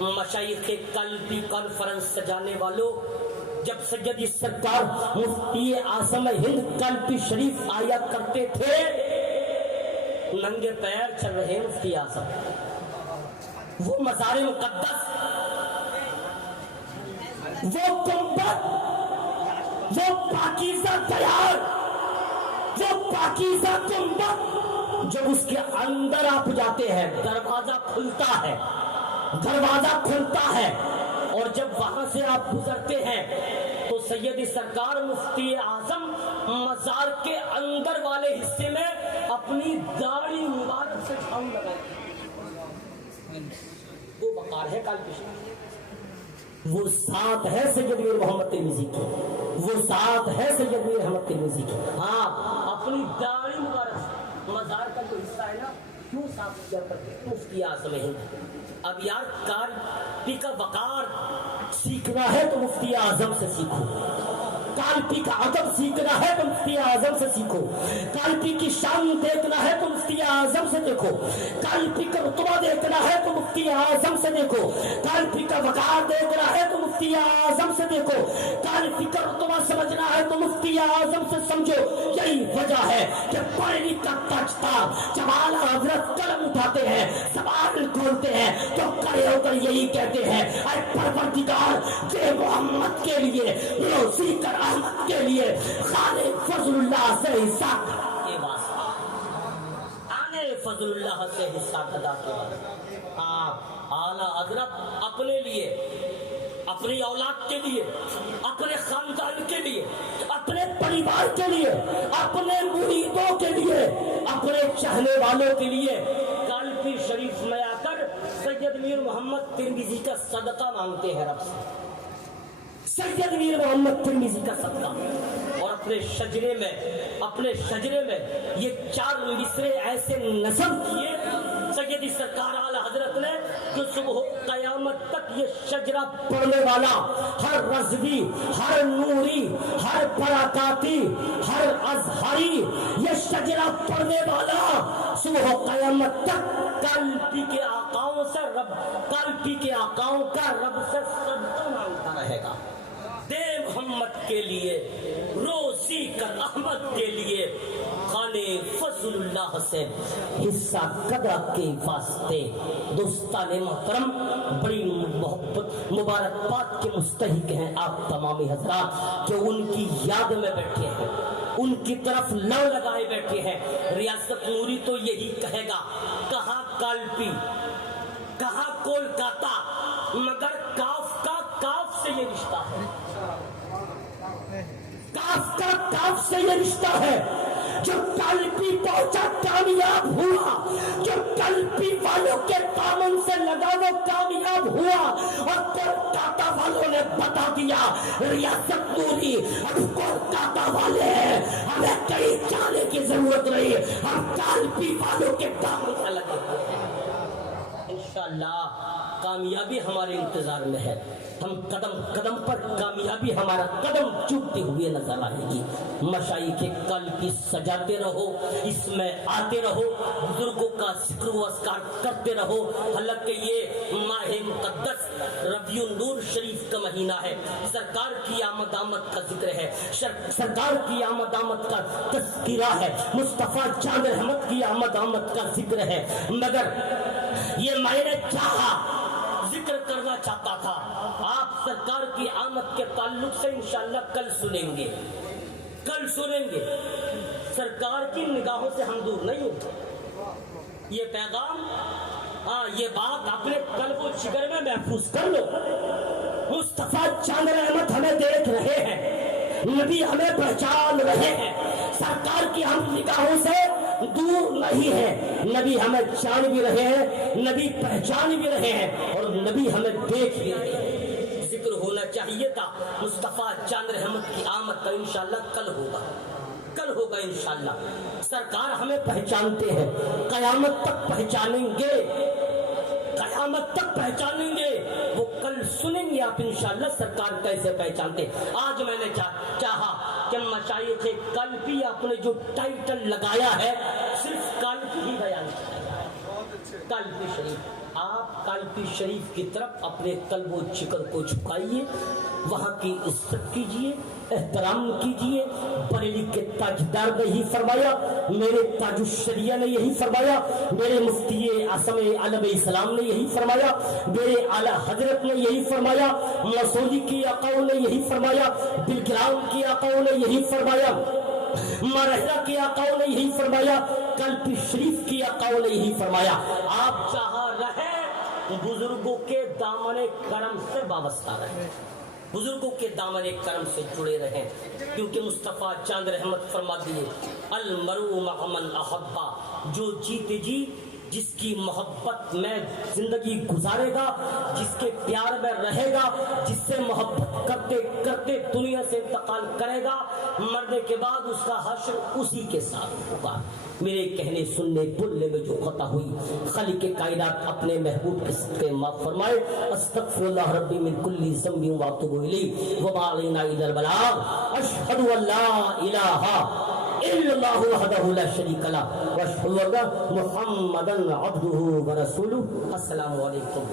مشائخ قلبی کانفرنس سجانے والوں، جب سیدی سرکار مفتی اعظم ہند قلبی شریف آیا کرتے تھے، ننگے پیر چل رہے مفتی اعظم، وہ مزار مقدس، وہ گنبد، وہ پاکیزہ دیار، وہ پاکیزہ گنبد، جب اس کے اندر آپ جاتے ہیں دروازہ کھلتا ہے، دروازہ کھلتا ہے، اور جب وہاں سے آپ گزرتے ہیں تو سیدی سرکار مفتی اعظم مزار کے اندر والے حصے میں اپنی داڑھی مبارک سے جھاڑو لگائے، وہ وقار ہے قلبی شریف، وہ ساتھ ہے سیدی محمد ترمذی کی، وہ ساتھ ہے سیدی احمد ترمذی کی۔ ہاں، اپنی داڑھی مبارک مزار کا جو حصہ ہے نا کیوں صاف کیا کرتے مفتی اعظم ہند۔ اب یار قلبی کا وقار سیکھنا ہے تو مفتی اعظم سے سیکھو، قلبی کا ادب سیکھنا ہے تو مفتی اعظم سے سیکھو، قلبی کی شان دیکھنا ہے تو مفتی اعظم سے دیکھو، قلبی کا رتبہ دیکھنا ہے تو مفتی اعظم سے دیکھو، قلبی کا وقار دیکھنا ہے تو مفتی اعظم سے دیکھو، قلبی کا رتبہ سمجھنا ہے تو مفتی اعظم سے سمجھو۔ یہی وجہ ہے کہ پڑھنے کا تاجدار جب اعلیٰ حضرت قلم اٹھاتے ہیں، سوال کھولتے ہیں تو کھڑے ہو کر یہی کہتے ہیں، اے پروردگار جے محمد کے لیے، روزی کر احمد کے لیے، خالق فضل اللہ سے حساب کے واسطہ، آنے فضل اللہ سے حساب ادا کے واسطہ۔ ہاں، اعلیٰ حضرت اپنے لیے، اپنی اولاد کے لیے، اپنے خاندان کے لیے، اپنے پریوار کے لیے، اپنے مریدوں کے لیے، اپنے چاہنے والوں کے لیے قلبی نبوی شریف میں آ کر سید میر محمد ترمذی کا صدقہ مانگتے ہیں رب سے، سید میر محمد ترمذی کا صدقہ، اور اپنے شجرے میں یہ 4 مصرے ایسے نظم کیے سیدی سرکار اعلی حضرت نے کہ صبح قیامت تک یہ شجرہ پڑھنے والا ہر رضوی، ہر نوری، ہر برکاتی، ہر ازہری، یہ شجرہ پڑھنے والا صبح قیامت تک قلبی کے آقاؤں کا رب سے صدقہ مانگتا رہے گا۔ دے محمد کے لیے، روزی کر احمد کے لیے، خانے فضل اللہ سے حصہ قدر کے واسطے دوستان محترم بڑی محبت مبارکباد کے مستحق ہیں آپ تمامی حضرات جو ان کی یاد میں بیٹھے ہیں، ان کی طرف لو لگائے بیٹھے ہیں۔ ریاست نوری تو یہی کہے گا، کہاں کالپی، کہاں کولکاتہ، مگر کاف کا کاف سے یہ رشتہ ہے، کاف کا کاف سے یہ رشتہ ہے۔ جو کالپی پہنچا کامیاب ہوا، جو کالپی والوں کے دامن سے لگا وہ کامیاب ہوا، اور کولکاتہ والوں نے بتا دیا ریاست نوری ہم کولکاتہ والے ہیں، ہمیں کہیں جانے کی ضرورت نہیں، ہم کالپی والوں کے دامن سے لگے ہوئے ہیں۔ انشاءاللہ کامیابی ہمارے انتظار میں ہے، ہم قدم قدم پر کامیابی ہمارا قدم چومتے ہوئے نظر آئے گی۔ مشائخ قلبی سجاتے رہو، اس میں آتے رہو، بزرگوں کا ذکر و اذکار کرتے رہو، حالانکہ یہ ماہ مقدس ربیع النور شریف کا مہینہ ہے، سرکار کی آمد کا ذکر ہے، سرکار کی آمد کا تذکرہ ہے، مصطفیٰ جان رحمت کی آمد کا ذکر ہے، مگر یہ میں نے چاہا ذکر کرنا چاہتا تھا۔ آپ سرکار کی آمد کے تعلق سے انشاءاللہ کل سنیں گے، سرکار کی نگاہوں سے ہم دور نہیں ہوتے۔ یہ پیغام، یہ بات اپنے قلب و جگر میں محفوظ کر لو۔ مصطفیٰ چاند رحمت ہمیں دیکھ رہے ہیں، نبی ہمیں پہچان رہے ہیں، سرکار کی ہم نگاہوں سے دور نہیں ہے، نبی ہمیں جان بھی رہے ہیں، نبی پہچان بھی رہے ہیں، اور نبی ہمیں دیکھ بھی رہے ہیں۔ ذکر ہونا چاہیے تھا مصطفیٰ چاند رحمت کی آمد کا، انشاءاللہ کل ہوگا انشاءاللہ۔ سرکار ہمیں پہچانتے ہیں، قیامت تک پہچانیں گے، وہ کل سنیں گے آپ انشاءاللہ سرکار کیسے پہچانتے۔ آج میں نے چاہا کہ مشائخ قلبی اپنے جو ٹائٹل لگایا ہے صرف قلبی ہی بیان کیا، قلبی شریف۔ آپ قلبی شریف کی طرف اپنے قلب و جگر کو جھکائیے، وہاں کی عزت کیجیے، احترام کیجیے۔ بریلی کے تاجدار نے یہی فرمایا، میرے تاج الشریعہ نے یہی فرمایا، میرے مفتی اعظم عالم اسلام نے یہی فرمایا، میرے اعلیٰ حضرت نے یہی فرمایا، موصولی کی آقاؤں نے یہی فرمایا، بلگرام کی آقاؤں نے یہی فرمایا، مرحلہ کی آقاؤں نے یہی فرمایا، قلبی شریف کی آقاؤں نے یہی فرمایا۔ آپ چاہا رہے بزرگوں کے دامن کرم سے وابستہ رہے، بزرگوں کے دامن کرم سے جڑے رہیں، کیونکہ مصطفیٰ چاند رحمت فرما دیے، المرء مع من احبا، جو جیتے جی جس کی محبت میں زندگی گزارے گا، جس کے پیار میں رہے گا، جس سے محبت کرتے کرتے دنیا سے انتقال کرے گا، مرنے کے بعد اس کا حشر اسی کے ساتھ ہوگا۔ میرے کہنے سننے بولنے میں جو خطا ہوئی، خالق کائنات اپنے محبوب کے صدقے معاف فرمائے۔ استغفر اللہ ربی من کل ذنب واتوب الیہ وما علینا الا البلاغ۔ اشہد ان لا الہ الا اللہ وحدہ لا شریک لہ واشہد ان محمدا عبدہ ورسولہ۔ السلام علیکم۔